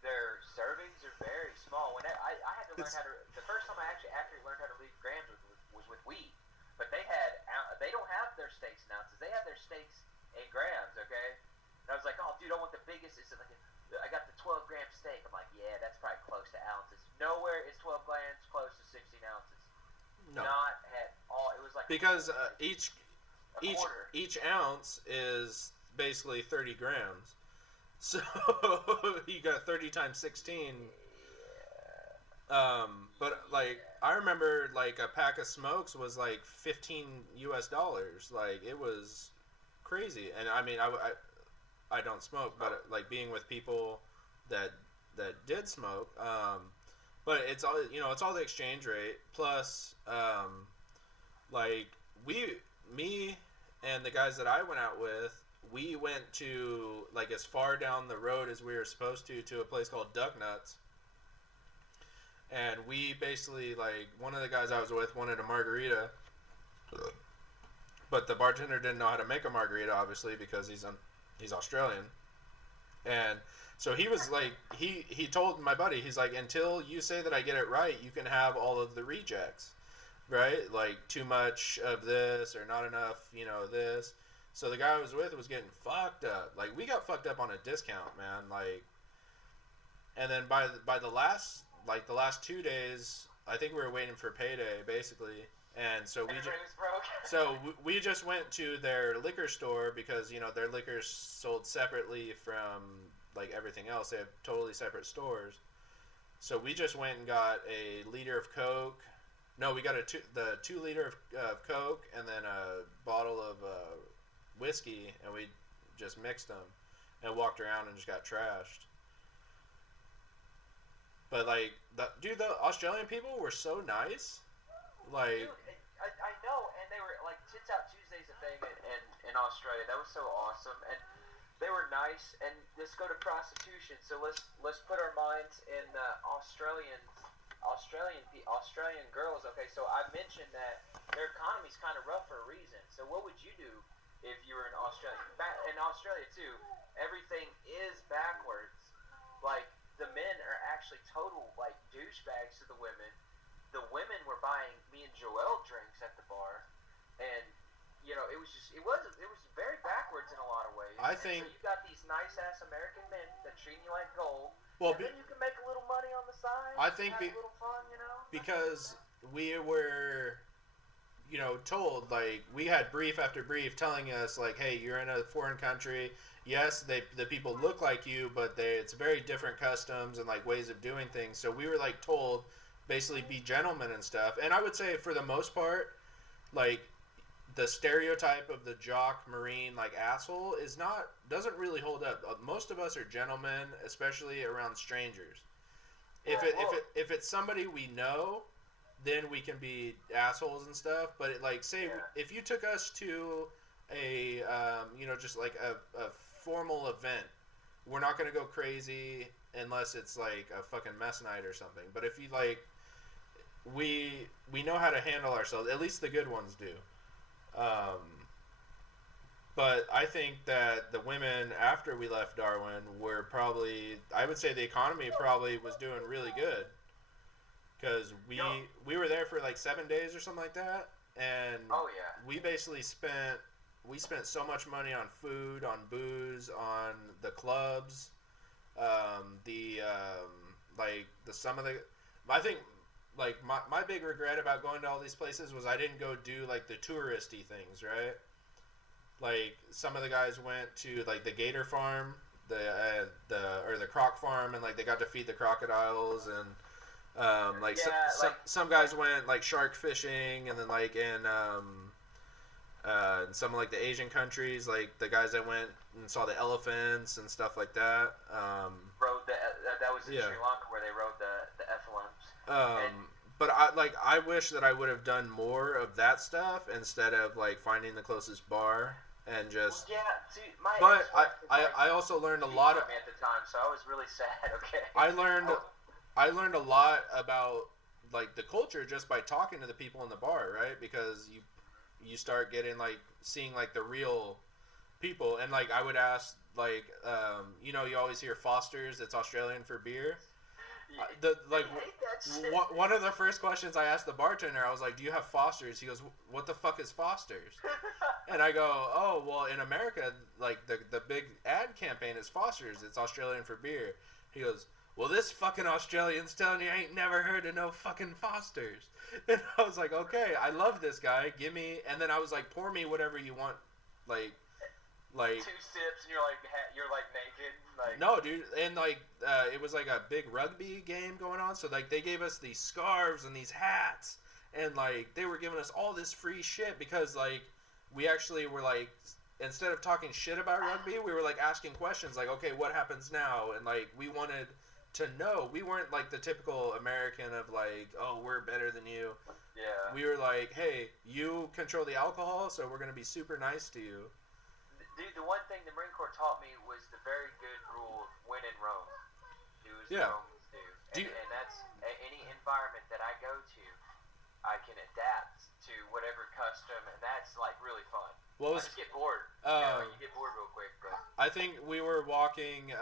Their servings are very small. When I had to learn how to. The first time I actually learned how to read grams was with wheat. But they don't have their steaks in ounces. They have their steaks in grams. Okay. And I was like, oh, dude, I want the biggest. It's like I got the 12-gram steak. I'm like, yeah, that's probably close to ounces. Nowhere is 12 grams close to 16 ounces. No. Not at all. It was like because each ounce is basically 30 grams. So you got 30 times 16. But like I remember, like a pack of smokes was like $15. Like it was crazy. And I mean, I don't smoke, but like being with people that did smoke. But it's all the exchange rate plus like me and the guys that I went out with, we went to like as far down the road as we were supposed to a place called Duck Nuts. And we basically, like, one of the guys I was with wanted a margarita, but the bartender didn't know how to make a margarita, obviously, because he's Australian. And so he was like, he told my buddy, he's like, until you say that I get it right, you can have all of the rejects, right? Like, too much of this or not enough, this. So the guy I was with was getting fucked up. Like, we got fucked up on a discount, man. Like, and then by the last 2 days, I think we were waiting for payday, basically. And so we just went to their liquor store because, their liquor's sold separately from, like, everything else. They have totally separate stores. So we just went and got a liter of Coke. No, we got the 2 liter of Coke and then a bottle of whiskey, and we just mixed them and walked around and just got trashed. But like, the Australian people were so nice. Like, dude, I know, and they were like, Tits Out Tuesday's a thing in Australia. That was so awesome, and they were nice. And let's go to prostitution. So let's put our minds in Australian girls. Okay, so I mentioned that their economy's kind of rough for a reason. So what would you do if you were in Australia? In Australia too, everything is backwards. Like, the men are actually total, like, douchebags to the women. The women were buying me and Joel drinks at the bar, and it was very backwards in a lot of ways. I think so you got these nice ass American men that treat you like gold. Well, and then you can make a little money on the side. I think have a little fun, because we were, told, like, we had brief after brief telling us, like, hey, you're in a foreign country. Yes, the people look like you, but it's very different customs and, like, ways of doing things. So we were, like, told, basically, be gentlemen and stuff. And I would say, for the most part, like, the stereotype of the jock, marine, like, asshole doesn't really hold up. Most of us are gentlemen, especially around strangers. If it's somebody we know, then we can be assholes and stuff. But if you took us to a just like a formal event, we're not going to go crazy unless it's like a fucking mess night or something. But if you we know how to handle ourselves. At least the good ones do. But I think that the women after we left Darwin were probably, I would say the economy probably was doing really good. Because we were there for like 7 days or something like that. And we basically spent so much money on food, on booze, on the clubs, I think like my big regret about going to all these places was I didn't go do like the touristy things, right? Like some of the guys went to like the gator farm, the croc farm, and like they got to feed the crocodiles, and like some guys went like shark fishing, and then like in some like the Asian countries, like the guys that went and saw the elephants and stuff like that. Rode that was in Sri Lanka where they rode the ephelons. But I wish that I would have done more of that stuff instead of like finding the closest bar and just. Well, yeah, see, but I also learned a lot of. Me at the time, so I was really sad. Okay. I learned a lot about like the culture just by talking to the people in the bar, right? Because you start getting like seeing like the real people, and like I would ask like you know, you always hear Foster's, it's Australian for beer. One of the first questions I asked the bartender, I was like, "Do you have Foster's?" He goes, "What the fuck is Foster's?" And I go, "Oh, well, in America, like the big ad campaign is Foster's. It's Australian for beer." He goes, "Well, this fucking Australian's telling you ain't never heard of no fucking Foster's." And I was like, "Okay, I love this guy. Give me," and then I was like, "Pour me whatever you want, like." 2 sips and you're like naked. Like no, dude, and like it was like a big rugby game going on, so like they gave us these scarves and these hats, and like they were giving us all this free shit because like we actually were like, instead of talking shit about rugby, we were like asking questions like, okay, what happens now, and like we wanted to know. We weren't like the typical American of like, oh, we're better than you. Yeah. We were like, hey, you control the alcohol, so we're gonna be super nice to you. Dude, the one thing the Marine Corps taught me was the very good rule: when in Rome, do as the Romans do. And that's any environment that I go to, I can adapt to whatever custom, and that's like really fun. Well, I just get bored. You get bored real quick. But I think we were walking,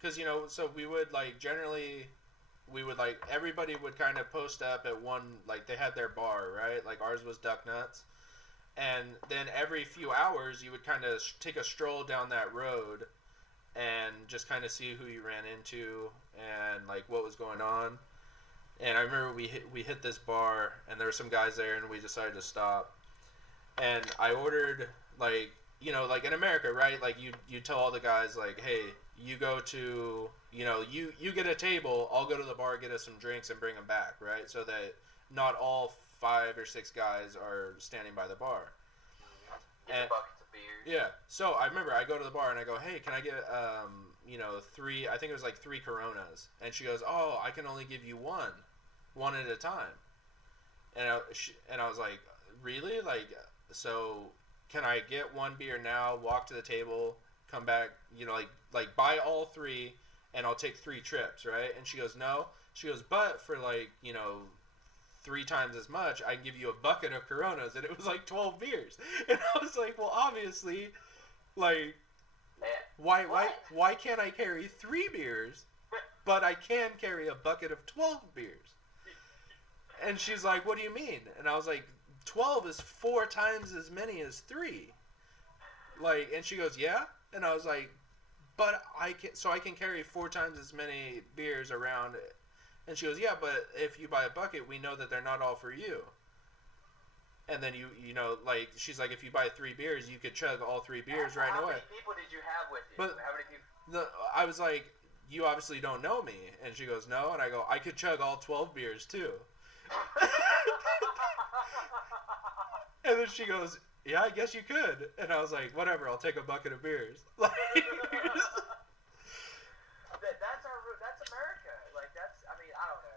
because you know, so we would like generally, we would like everybody would kind of post up at one, like they had their bar, right? Like ours was Duck Nuts. And then every few hours, you would kind of take a stroll down that road and just kind of see who you ran into and like what was going on. And I remember we hit this bar, and there were some guys there, and we decided to stop. And I ordered, like, you know, like in America, right? Like you tell all the guys like, hey, you go to, you know, you get a table, I'll go to the bar, get us some drinks, and bring them back, right? So that not all 5 or 6 guys are standing by the bar. Get buckets of beer. Yeah. So I remember I go to the bar and I go, hey, can I get you know, 3? I think it was like 3 Coronas. And she goes, oh, I can only give you one at a time. And I was like, really? Like, so can I get 1 beer now? Walk to the table, come back, you know, like buy all 3, and I'll take 3 trips, right? And she goes, no. She goes, but for like, you know, 3 times as much, I can give you a bucket of Coronas, and it was like 12 beers. And I was like, well, obviously, like, why can't I carry 3 beers, but I can carry a bucket of 12 beers? And she's like, what do you mean? And I was like, 12 is 4 times as many as 3. Like, and she goes, yeah? And I was like, but I can carry 4 times as many beers around it. And she goes, yeah, but if you buy a bucket, we know that they're not all for you. And then you know, like, she's like, if you buy 3 beers, you could chug all 3 beers right away. How many people did you have with you? But how many people? I was like, you obviously don't know me. And she goes, no. And I go, I could chug all 12 beers too. And then she goes, yeah, I guess you could. And I was like, whatever, I'll take a bucket of beers. Like, that's America. Like, that's, I mean, I don't know.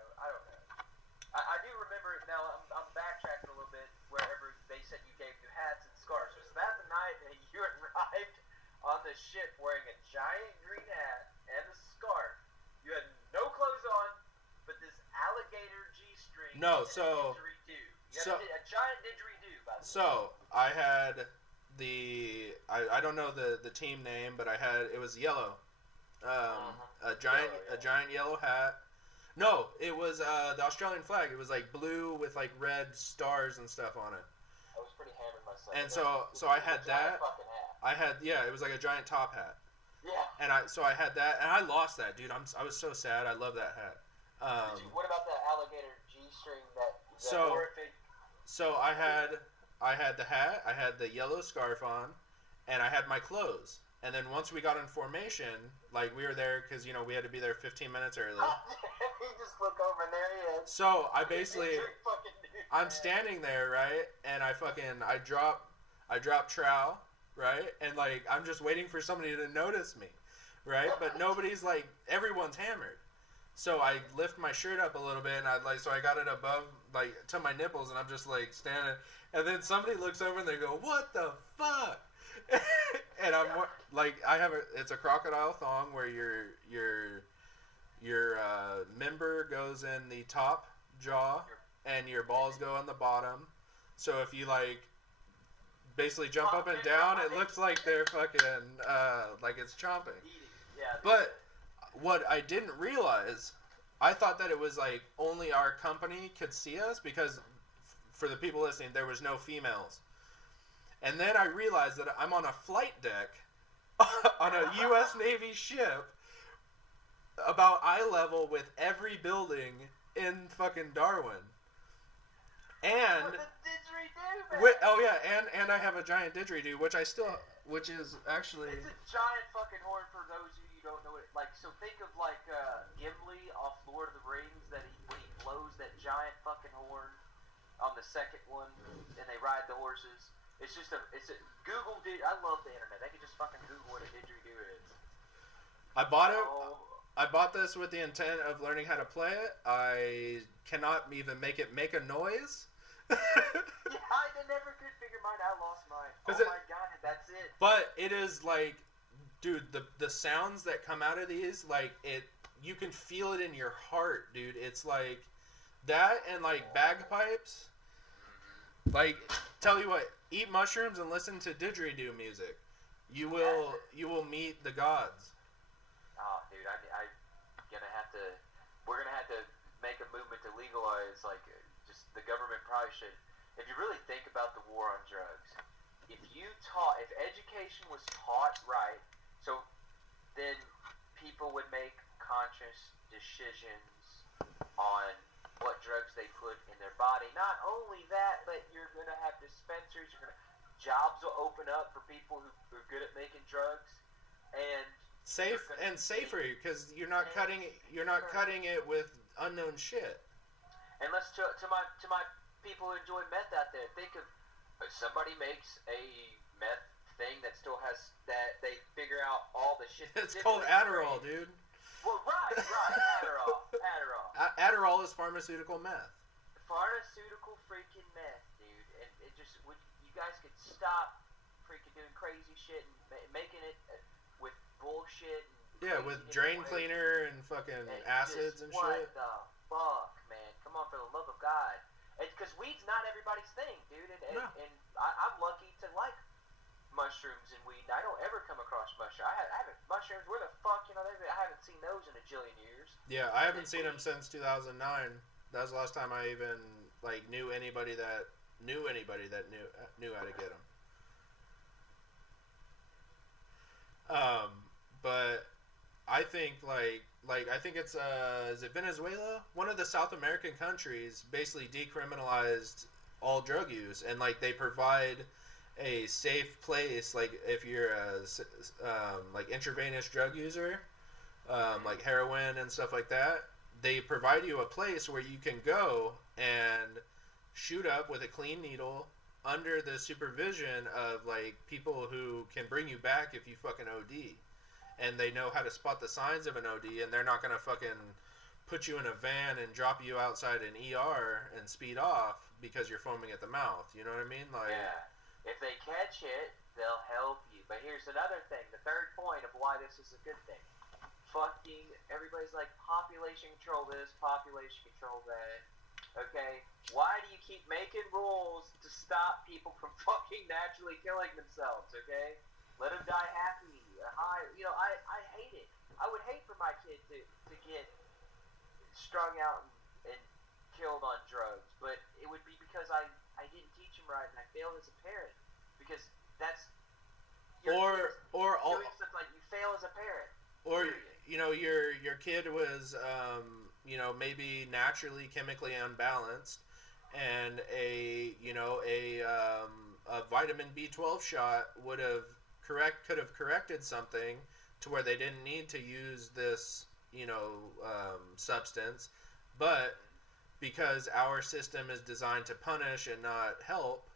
I do remember, now I'm backtracking a little bit, wherever they said you gave you hats and scarves. Was that the night that you arrived on the ship wearing a giant green hat and a scarf? You had no clothes on, but this alligator G-string. No, so. You had a giant didgeridoo, by the way. So, I had I don't know the team name, but it was yellow. A giant yellow hat. No, it was the Australian flag. It was like blue with like red stars and stuff on it. I was pretty hammered myself. And so I had that. I had it was like a giant top hat. Yeah. And I had that, and I lost that, dude. I was so sad. I love that hat. What about the alligator G-string that So I had I had the hat, I had the yellow scarf on, and I had my clothes. And then once we got in formation, like we were there because we had to be there 15 minutes early. You just look over and there he is. So I basically, I'm standing there, right, and I drop trowel, right, and like I'm just waiting for somebody to notice me, right, but nobody's like, everyone's hammered. So I lift my shirt up a little bit, and I got it above, like, to my nipples, and I'm just, like, standing. And then somebody looks over, and they go, "What the fuck?" And I'm, like, it's a crocodile thong where your member goes in the top jaw, and your balls go on the bottom. So if you, like, basically jump up and down, it looks like they're fucking, like it's chomping. But what I didn't realize, I thought that it was like only our company could see us because for the people listening, there was no females. And then I realized that I'm on a flight deck on a U.S. Navy ship about eye level with every building in fucking Darwin. And and I have a giant didgeridoo, which is actually, it's a giant fucking horn for those of you who don't know it. Like, so think of like Gimli off Lord of the Rings, when he blows that giant fucking horn on the second one, and they ride the horses. It's a Google. I love the internet. They can just fucking Google what a didgeridoo is. I bought this with the intent of learning how to play it. I cannot even make it make a noise. Yeah, I never could figure mine. I lost mine. Oh my god, that's it. But it is like, dude, the sounds that come out of these, like, you can feel it in your heart, dude. It's like that and like bagpipes. Like, tell you what, eat mushrooms and listen to didgeridoo music. You will meet the gods. Oh, dude, we're gonna have to make a movement to legalize, like, just the government probably should. If you really think about the war on drugs, if education was taught right, so then people would make conscious decisions on what drugs they put in their body. Not only that, but you're gonna have dispensaries. Jobs will open up for people who are good at making drugs, and safer because you're not cutting it with unknown shit. And to my people who enjoy meth out there, think of somebody makes a meth thing that still has that they figure out all the shit. It's called Adderall, dude. Well, right, Adderall. Adderall is pharmaceutical meth. Pharmaceutical freaking meth, dude, and it just you guys could stop freaking doing crazy shit and making it with bullshit. And with drain cleaner and fucking acids and shit. What the fuck, man? Come on, for the love of God. Because weed's not everybody's thing, dude. And I'm lucky to like mushrooms and weed. I don't ever come across mushrooms. I haven't mushrooms. Where the fuck, I haven't seen those in a jillion years. Yeah, I haven't seen them since 2009. That was the last time I even knew anybody that knew how to get them. But I think I think it's is it Venezuela? One of the South American countries basically decriminalized all drug use, and they provide a safe place. Like if you're a intravenous drug user, like heroin and stuff like that, they provide you a place where you can go and shoot up with a clean needle under the supervision of people who can bring you back if you fucking OD. And they know how to spot the signs of an OD, and they're not gonna fucking put you in a van and drop you outside an ER and speed off because you're foaming at the mouth. You know what I mean? Yeah. If they catch it, they'll help you. But here's another thing. The third point of why this is a good thing. Fucking everybody's like, population control this, population control that. Okay? Why do you keep making rules to stop people from fucking naturally killing themselves? Okay? Let them die happy. I hate it. I would hate for my kid to get strung out and killed on drugs, but it would be because I didn't teach him right and I failed as a parent. Because that's doing stuff like you fail as a parent. Or your kid was maybe naturally chemically unbalanced, and a vitamin B12 shot could have corrected something to where they didn't need to use this substance, but because our system is designed to punish and not help,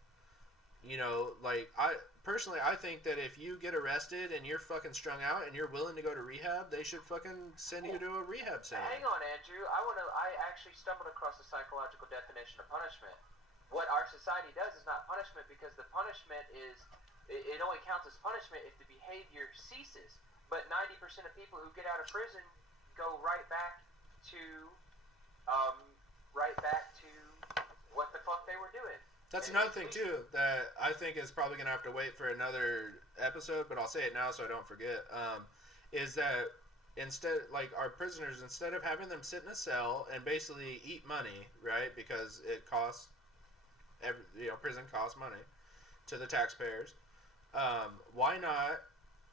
I think that if you get arrested and you're fucking strung out and you're willing to go to rehab, they should fucking send you to a rehab center. Hang on, Andrew. I actually stumbled across the psychological definition of punishment. What our society does is not punishment, because the punishment it only counts as punishment if the behavior ceases. But 90% of people who get out of prison go right back to what the fuck they were doing. That's another thing too that I think is probably gonna have to wait for another episode, but I'll say it now so I don't forget. Is that our prisoners, instead of having them sit in a cell and basically eat money, right? Because it costs, prison costs money to the taxpayers. Why not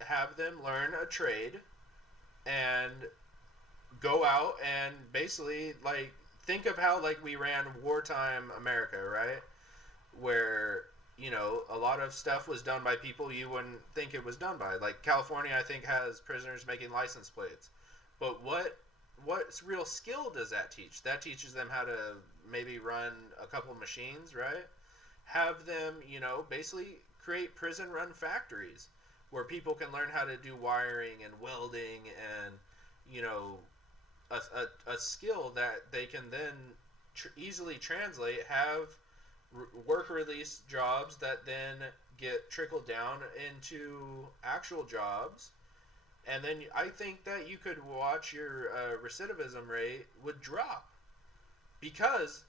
have them learn a trade and go out and basically think of how we ran wartime America, right? Where a lot of stuff was done by people you wouldn't think it was done by. Like California, I think, has prisoners making license plates. But what real skill does that teach? That teaches them how to maybe run a couple machines, right? Have them, basically create prison-run factories where people can learn how to do wiring and welding and, a skill that they can then easily translate, have work release jobs that then get trickled down into actual jobs. And then I think that you could watch your recidivism rate would drop. Because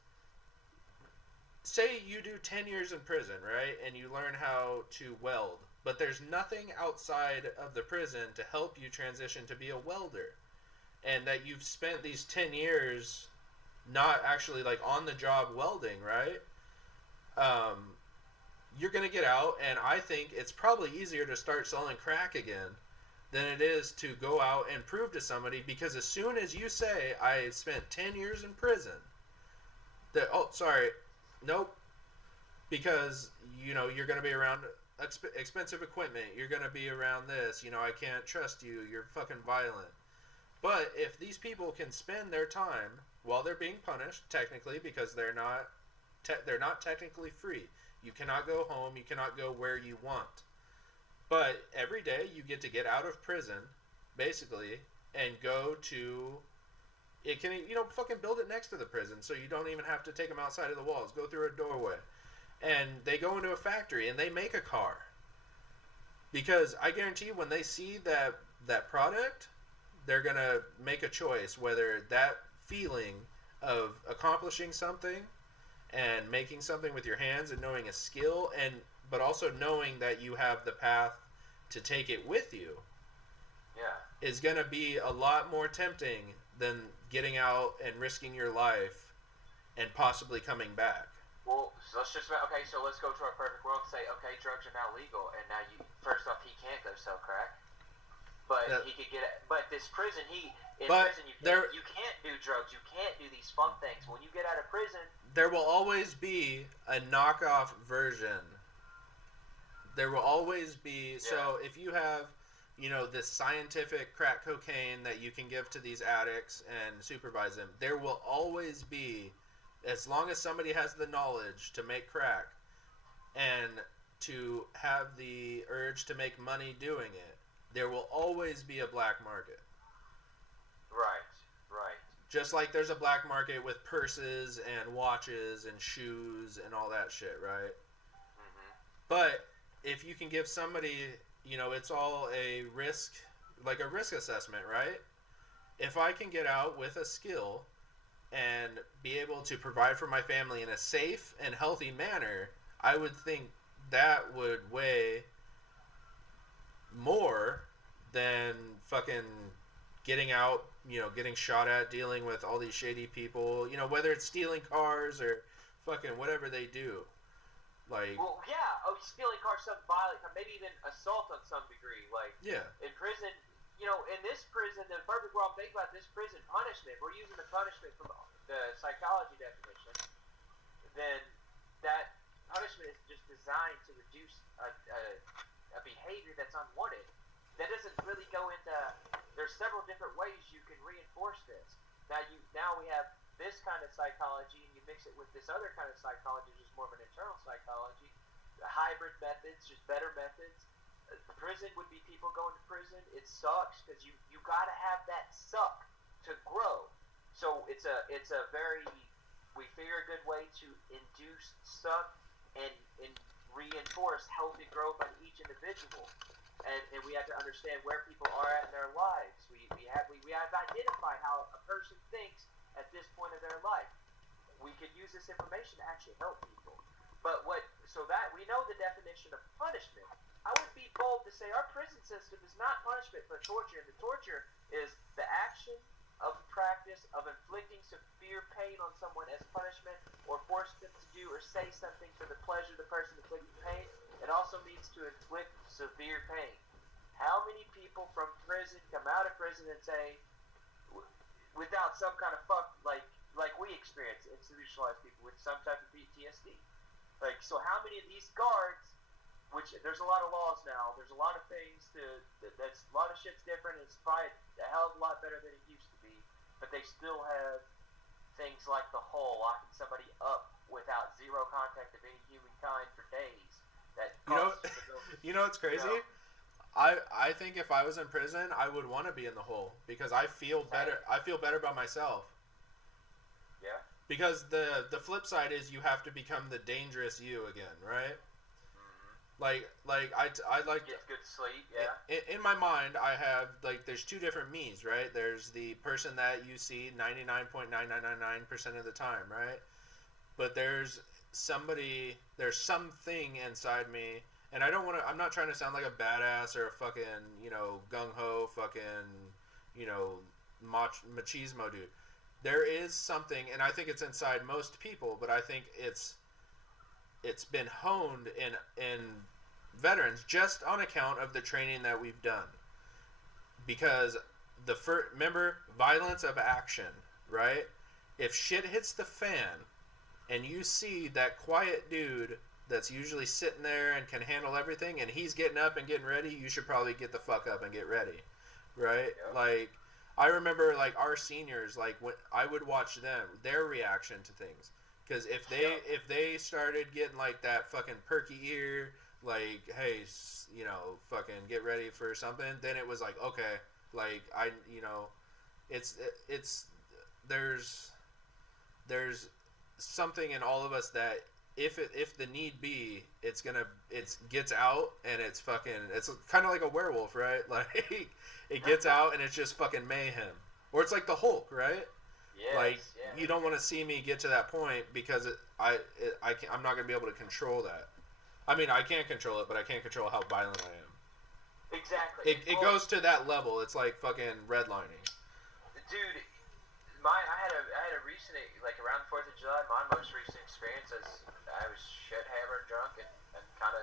say you do 10 years in prison, right? And you learn how to weld. But there's nothing outside of the prison to help you transition to be a welder. And that you've spent these 10 years not actually on the job welding, right? You're going to get out, and I think it's probably easier to start selling crack again than it is to go out and prove to somebody, because as soon as you say, I spent 10 years in prison, nope, because, you're going to be around expensive equipment, you're going to be around this, I can't trust you, you're fucking violent. But if these people can spend their time while they're being punished, technically, because they're not technically free. You cannot go home. You cannot go where you want. But every day you get to get out of prison, basically, and go to... It can, fucking build it next to the prison so you don't even have to take them outside of the walls. Go through a doorway. And they go into a factory and they make a car. Because I guarantee when they see that product, they're going to make a choice whether that feeling of accomplishing something and making something with your hands and knowing a skill, but also knowing that you have the path to take it with you, is going to be a lot more tempting than getting out and risking your life and possibly coming back. Well, so let's go to our perfect world and say, okay, drugs are now legal, and now first off, he can't go sell crack, but he could but this prison, prison you can't do drugs, you can't do these fun things. When you get out of prison, there will always be a knockoff version. There will always be... Yeah. So if you have, this scientific crack cocaine that you can give to these addicts and supervise them, there will always be, as long as somebody has the knowledge to make crack and to have the urge to make money doing it, there will always be a black market. Right. Just like there's a black market with purses and watches and shoes and all that shit, right? Mm-hmm. But if you can give somebody, it's all a risk assessment, right? If I can get out with a skill and be able to provide for my family in a safe and healthy manner, I would think that would weigh more than fucking getting out, getting shot at, dealing with all these shady people, whether it's stealing cars or fucking whatever they do. Stealing cars, something violent, maybe even assault on some degree. In prison, in this prison, the perfect world, think about this prison punishment. We're using the punishment from the psychology definition. Then induce a behavior that's unwanted. That doesn't really go into. There's several different ways you can reinforce this. Now we have this kind of psychology, and you mix it with this other kind of psychology, which is more of an internal psychology. The hybrid methods, just better methods. Prison would be people going to prison. It sucks because you got to have that suck to grow. So it's a very, we figure a good way to induce suck and reinforce healthy growth on each individual. And we have to understand where people are at in their lives. We have to identify how a person thinks at this point of their life. We could use this information to actually help people. So that we know the definition of punishment. I would be bold to say our prison system is not punishment for torture. And the torture is the action of the practice of inflicting severe pain on someone as punishment, or force them to do or say something for the pleasure of the person inflicting pain. It also means to inflict severe pain. How many people from prison come out of prison and say, without some kind of like we experience, institutionalized people with some type of PTSD? Like, so how many of these guards, which there's a lot of laws now, there's a lot of things that's a lot of shit's different, and it's probably a hell of a lot better than it used to be, but they still have things like the whole locking somebody up without zero contact of any humankind for days. You know what's crazy? You know, I think if I was in prison, I would want to be in the hole because I feel better. I feel better about myself. Yeah. Because the flip side is you have to become the dangerous you again, right? Mm-hmm. Like I like get good sleep. Yeah. In my mind, I have there's two different me's, right? There's the person that you see 99.9999% of the time, right? But there's something inside me, and I'm not trying to sound like a badass or a fucking, gung-ho fucking, machismo dude. There is something, and I think it's inside most people, but I think it's been honed in veterans just on account of the training that we've done. Because remember, violence of action, right? If shit hits the fan, and you see that quiet dude that's usually sitting there and can handle everything, and he's getting up and getting ready, you should probably get the fuck up and get ready, right? Yeah. I remember, our seniors, when I would watch their reaction to things, because if they started getting, that fucking perky ear, hey, fucking get ready for something, then it was okay, there's something in all of us that if the need be, it gets out, and it's kind of like a werewolf, right? It gets out and it's just fucking mayhem, or it's like the Hulk, right? Yes, you don't want to see me get to that point because I'm not gonna be able to control that. I mean, I can't control it, but I can't control how violent I am. Exactly. It goes to that level. It's like fucking redlining. Dude, I had a recent, around the 4th of July, my most recent experience is I was shit hammered drunk, and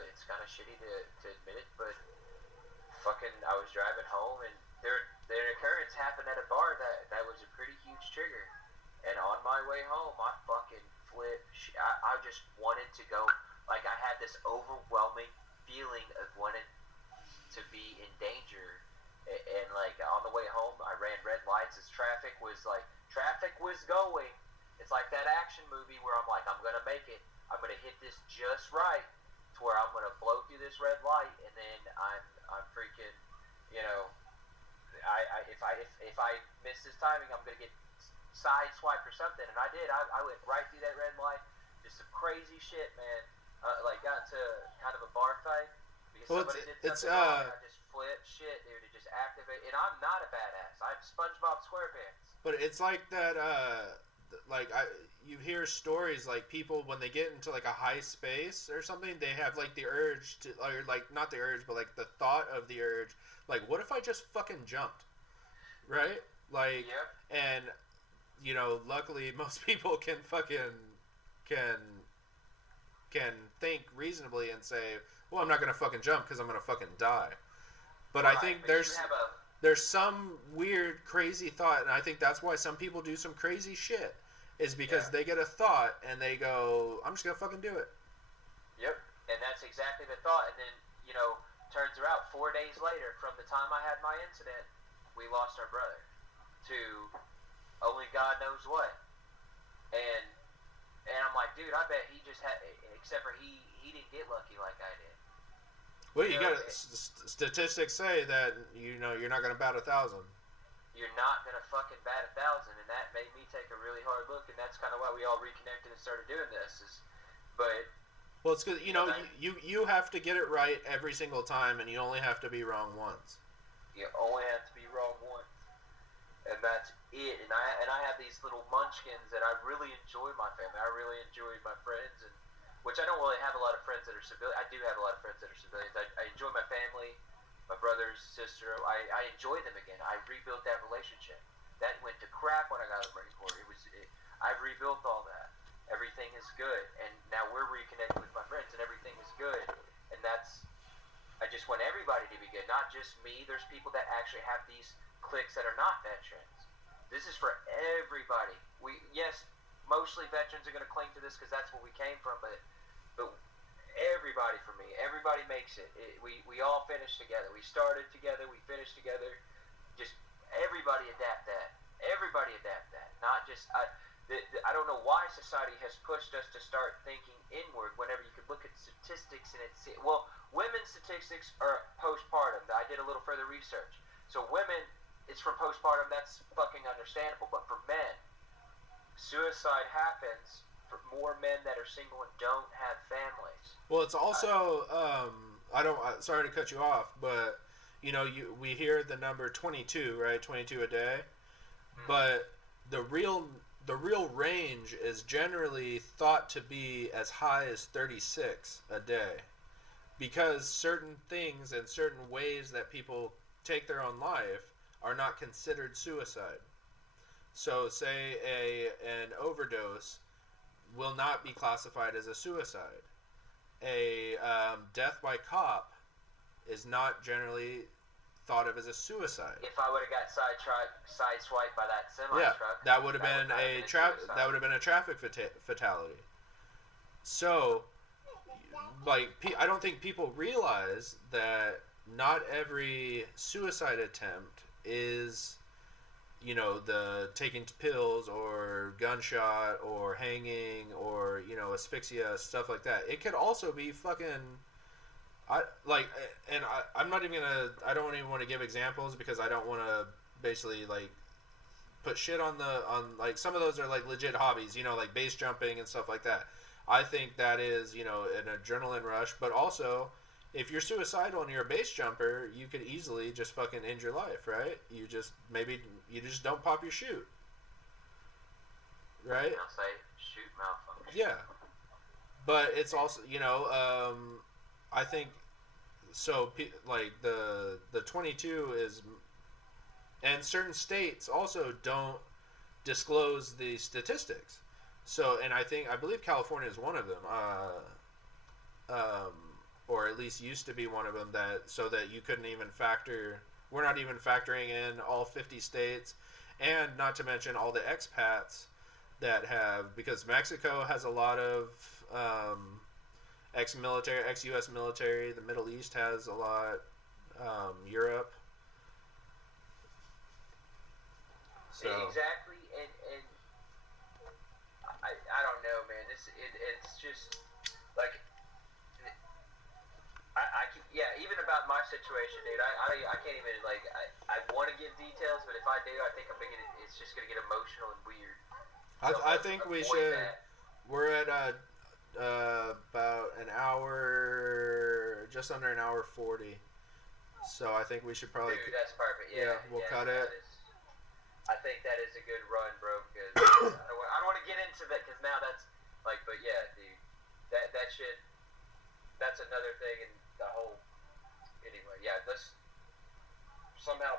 it's kind of shitty to admit it, but fucking I was driving home, and the occurrence happened at a bar that was a pretty huge trigger, and on my way home I fucking flipped. I just wanted to go, I had this overwhelming feeling of wanting to be in danger, and on the way home I ran red lights as traffic was going. It's like that action movie where I'm I'm gonna make it. I'm gonna hit this just right to where I'm gonna blow through this red light, and then I'm freaking, if I miss this timing, I'm gonna get sideswiped or something. And I did. I went right through that red light. Just some crazy shit, man. Got to kind of a bar fight because somebody did something wrong, and I just flipped shit, dude. It just activated. And I'm not a badass. I'm SpongeBob SquarePants. But it's like that. You hear stories people when they get into a high space or something, they have the urge to, or not the urge, but the thought of the urge. What if I just fucking jumped, right? Yep. And luckily most people can think reasonably and say, well, I'm not gonna fucking jump because I'm gonna fucking die. But right, I think there's some weird, crazy thought, and I think that's why some people do some crazy shit, is because they get a thought and they go, I'm just gonna fucking do it. Yep. And that's exactly the thought. And then, turns out 4 days later, from the time I had my incident, we lost our brother to only God knows what. And I'm like, dude, I bet he just had, except for he didn't get lucky like I did. Well, you got statistics say that you're not going to bat 1,000. You're not going to fucking bat 1,000, and that made me take a really hard look, and that's kind of why we all reconnected and started doing this. Well, it's because you have to get it right every single time, and you only have to be wrong once. You only have to be wrong once, and that's it. And I have these little munchkins that I really enjoy my family. I really enjoy my friends, and which I don't really have a lot of friends that are civilians. I do have a lot of friends that are civilians. I enjoy my family, my brothers, sister. I enjoy them again. I rebuilt that relationship. That went to crap when I got out of the Marine Corps. I rebuilt all that. Everything is good, and now we're reconnected with my friends, and everything is good. And I just want everybody to be good, not just me. There's people that actually have these cliques that are not veterans. This is for everybody. Yes, mostly veterans are going to cling to this because that's where we came from, but everybody, for me, everybody makes it. We all finish together. We started together. We finished together. Just everybody adapt that. Everybody adapt that. Not just I don't know why society has pushed us to start thinking inward whenever you could look at statistics and women's statistics are postpartum. I did a little further research. So women, it's from postpartum, that's fucking understandable. But for men, suicide happens for more men that are single and don't have families. Well, it's also, sorry to cut you off, but, we hear the number 22, right? 22 a day. Mm-hmm. But the real range is generally thought to be as high as 36 a day, because certain things and certain ways that people take their own life are not considered suicide. So say an overdose will not be classified as a suicide. A death by cop is not generally thought of as a suicide. If I would have got sideswiped by that semi truck, that would have been a traffic fatality. So, I don't think people realize that not every suicide attempt is, the taking pills or gunshot or hanging or asphyxia, stuff like that. It could also be fucking. I'm not even gonna. I don't even want to give examples because I don't want to basically put shit on some of those are legit hobbies, like base jumping and stuff like that. I think that is an adrenaline rush, but also if you're suicidal and you're a base jumper, you could easily just fucking end your life, right? You just don't pop your chute, right? I'll say chute malfunction. Yeah, but it's also I think so. The 22 is, and certain states also don't disclose the statistics. So, and I believe California is one of them, or at least used to be one of them. So that you couldn't even factor. We're not even factoring in all 50 states, and not to mention all the expats that have, because Mexico has a lot of. Ex-military, ex-U.S. military. The Middle East has a lot. Europe. So exactly, and I don't know, man. It's just like I can, even about my situation, dude. I can't even I want to give details, but if I do, I think it's just gonna get emotional and weird. So I think we should. We're at about an hour, just under an hour 40. So I think we should probably. Dude, that's perfect. Yeah, we'll cut it. I think that is a good run, bro. Because I don't want to get into that because now that's but yeah, dude, that shit. That's another thing, and the whole. Anyway, yeah, let's somehow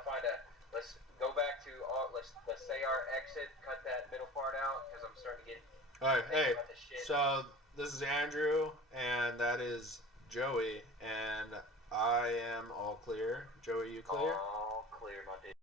let's go back to let's say our exit, cut that middle part out because I'm starting to get. All right, hey, so this is Andrew, and that is Joey, and I am all clear. Joey, you clear? All clear, my dude.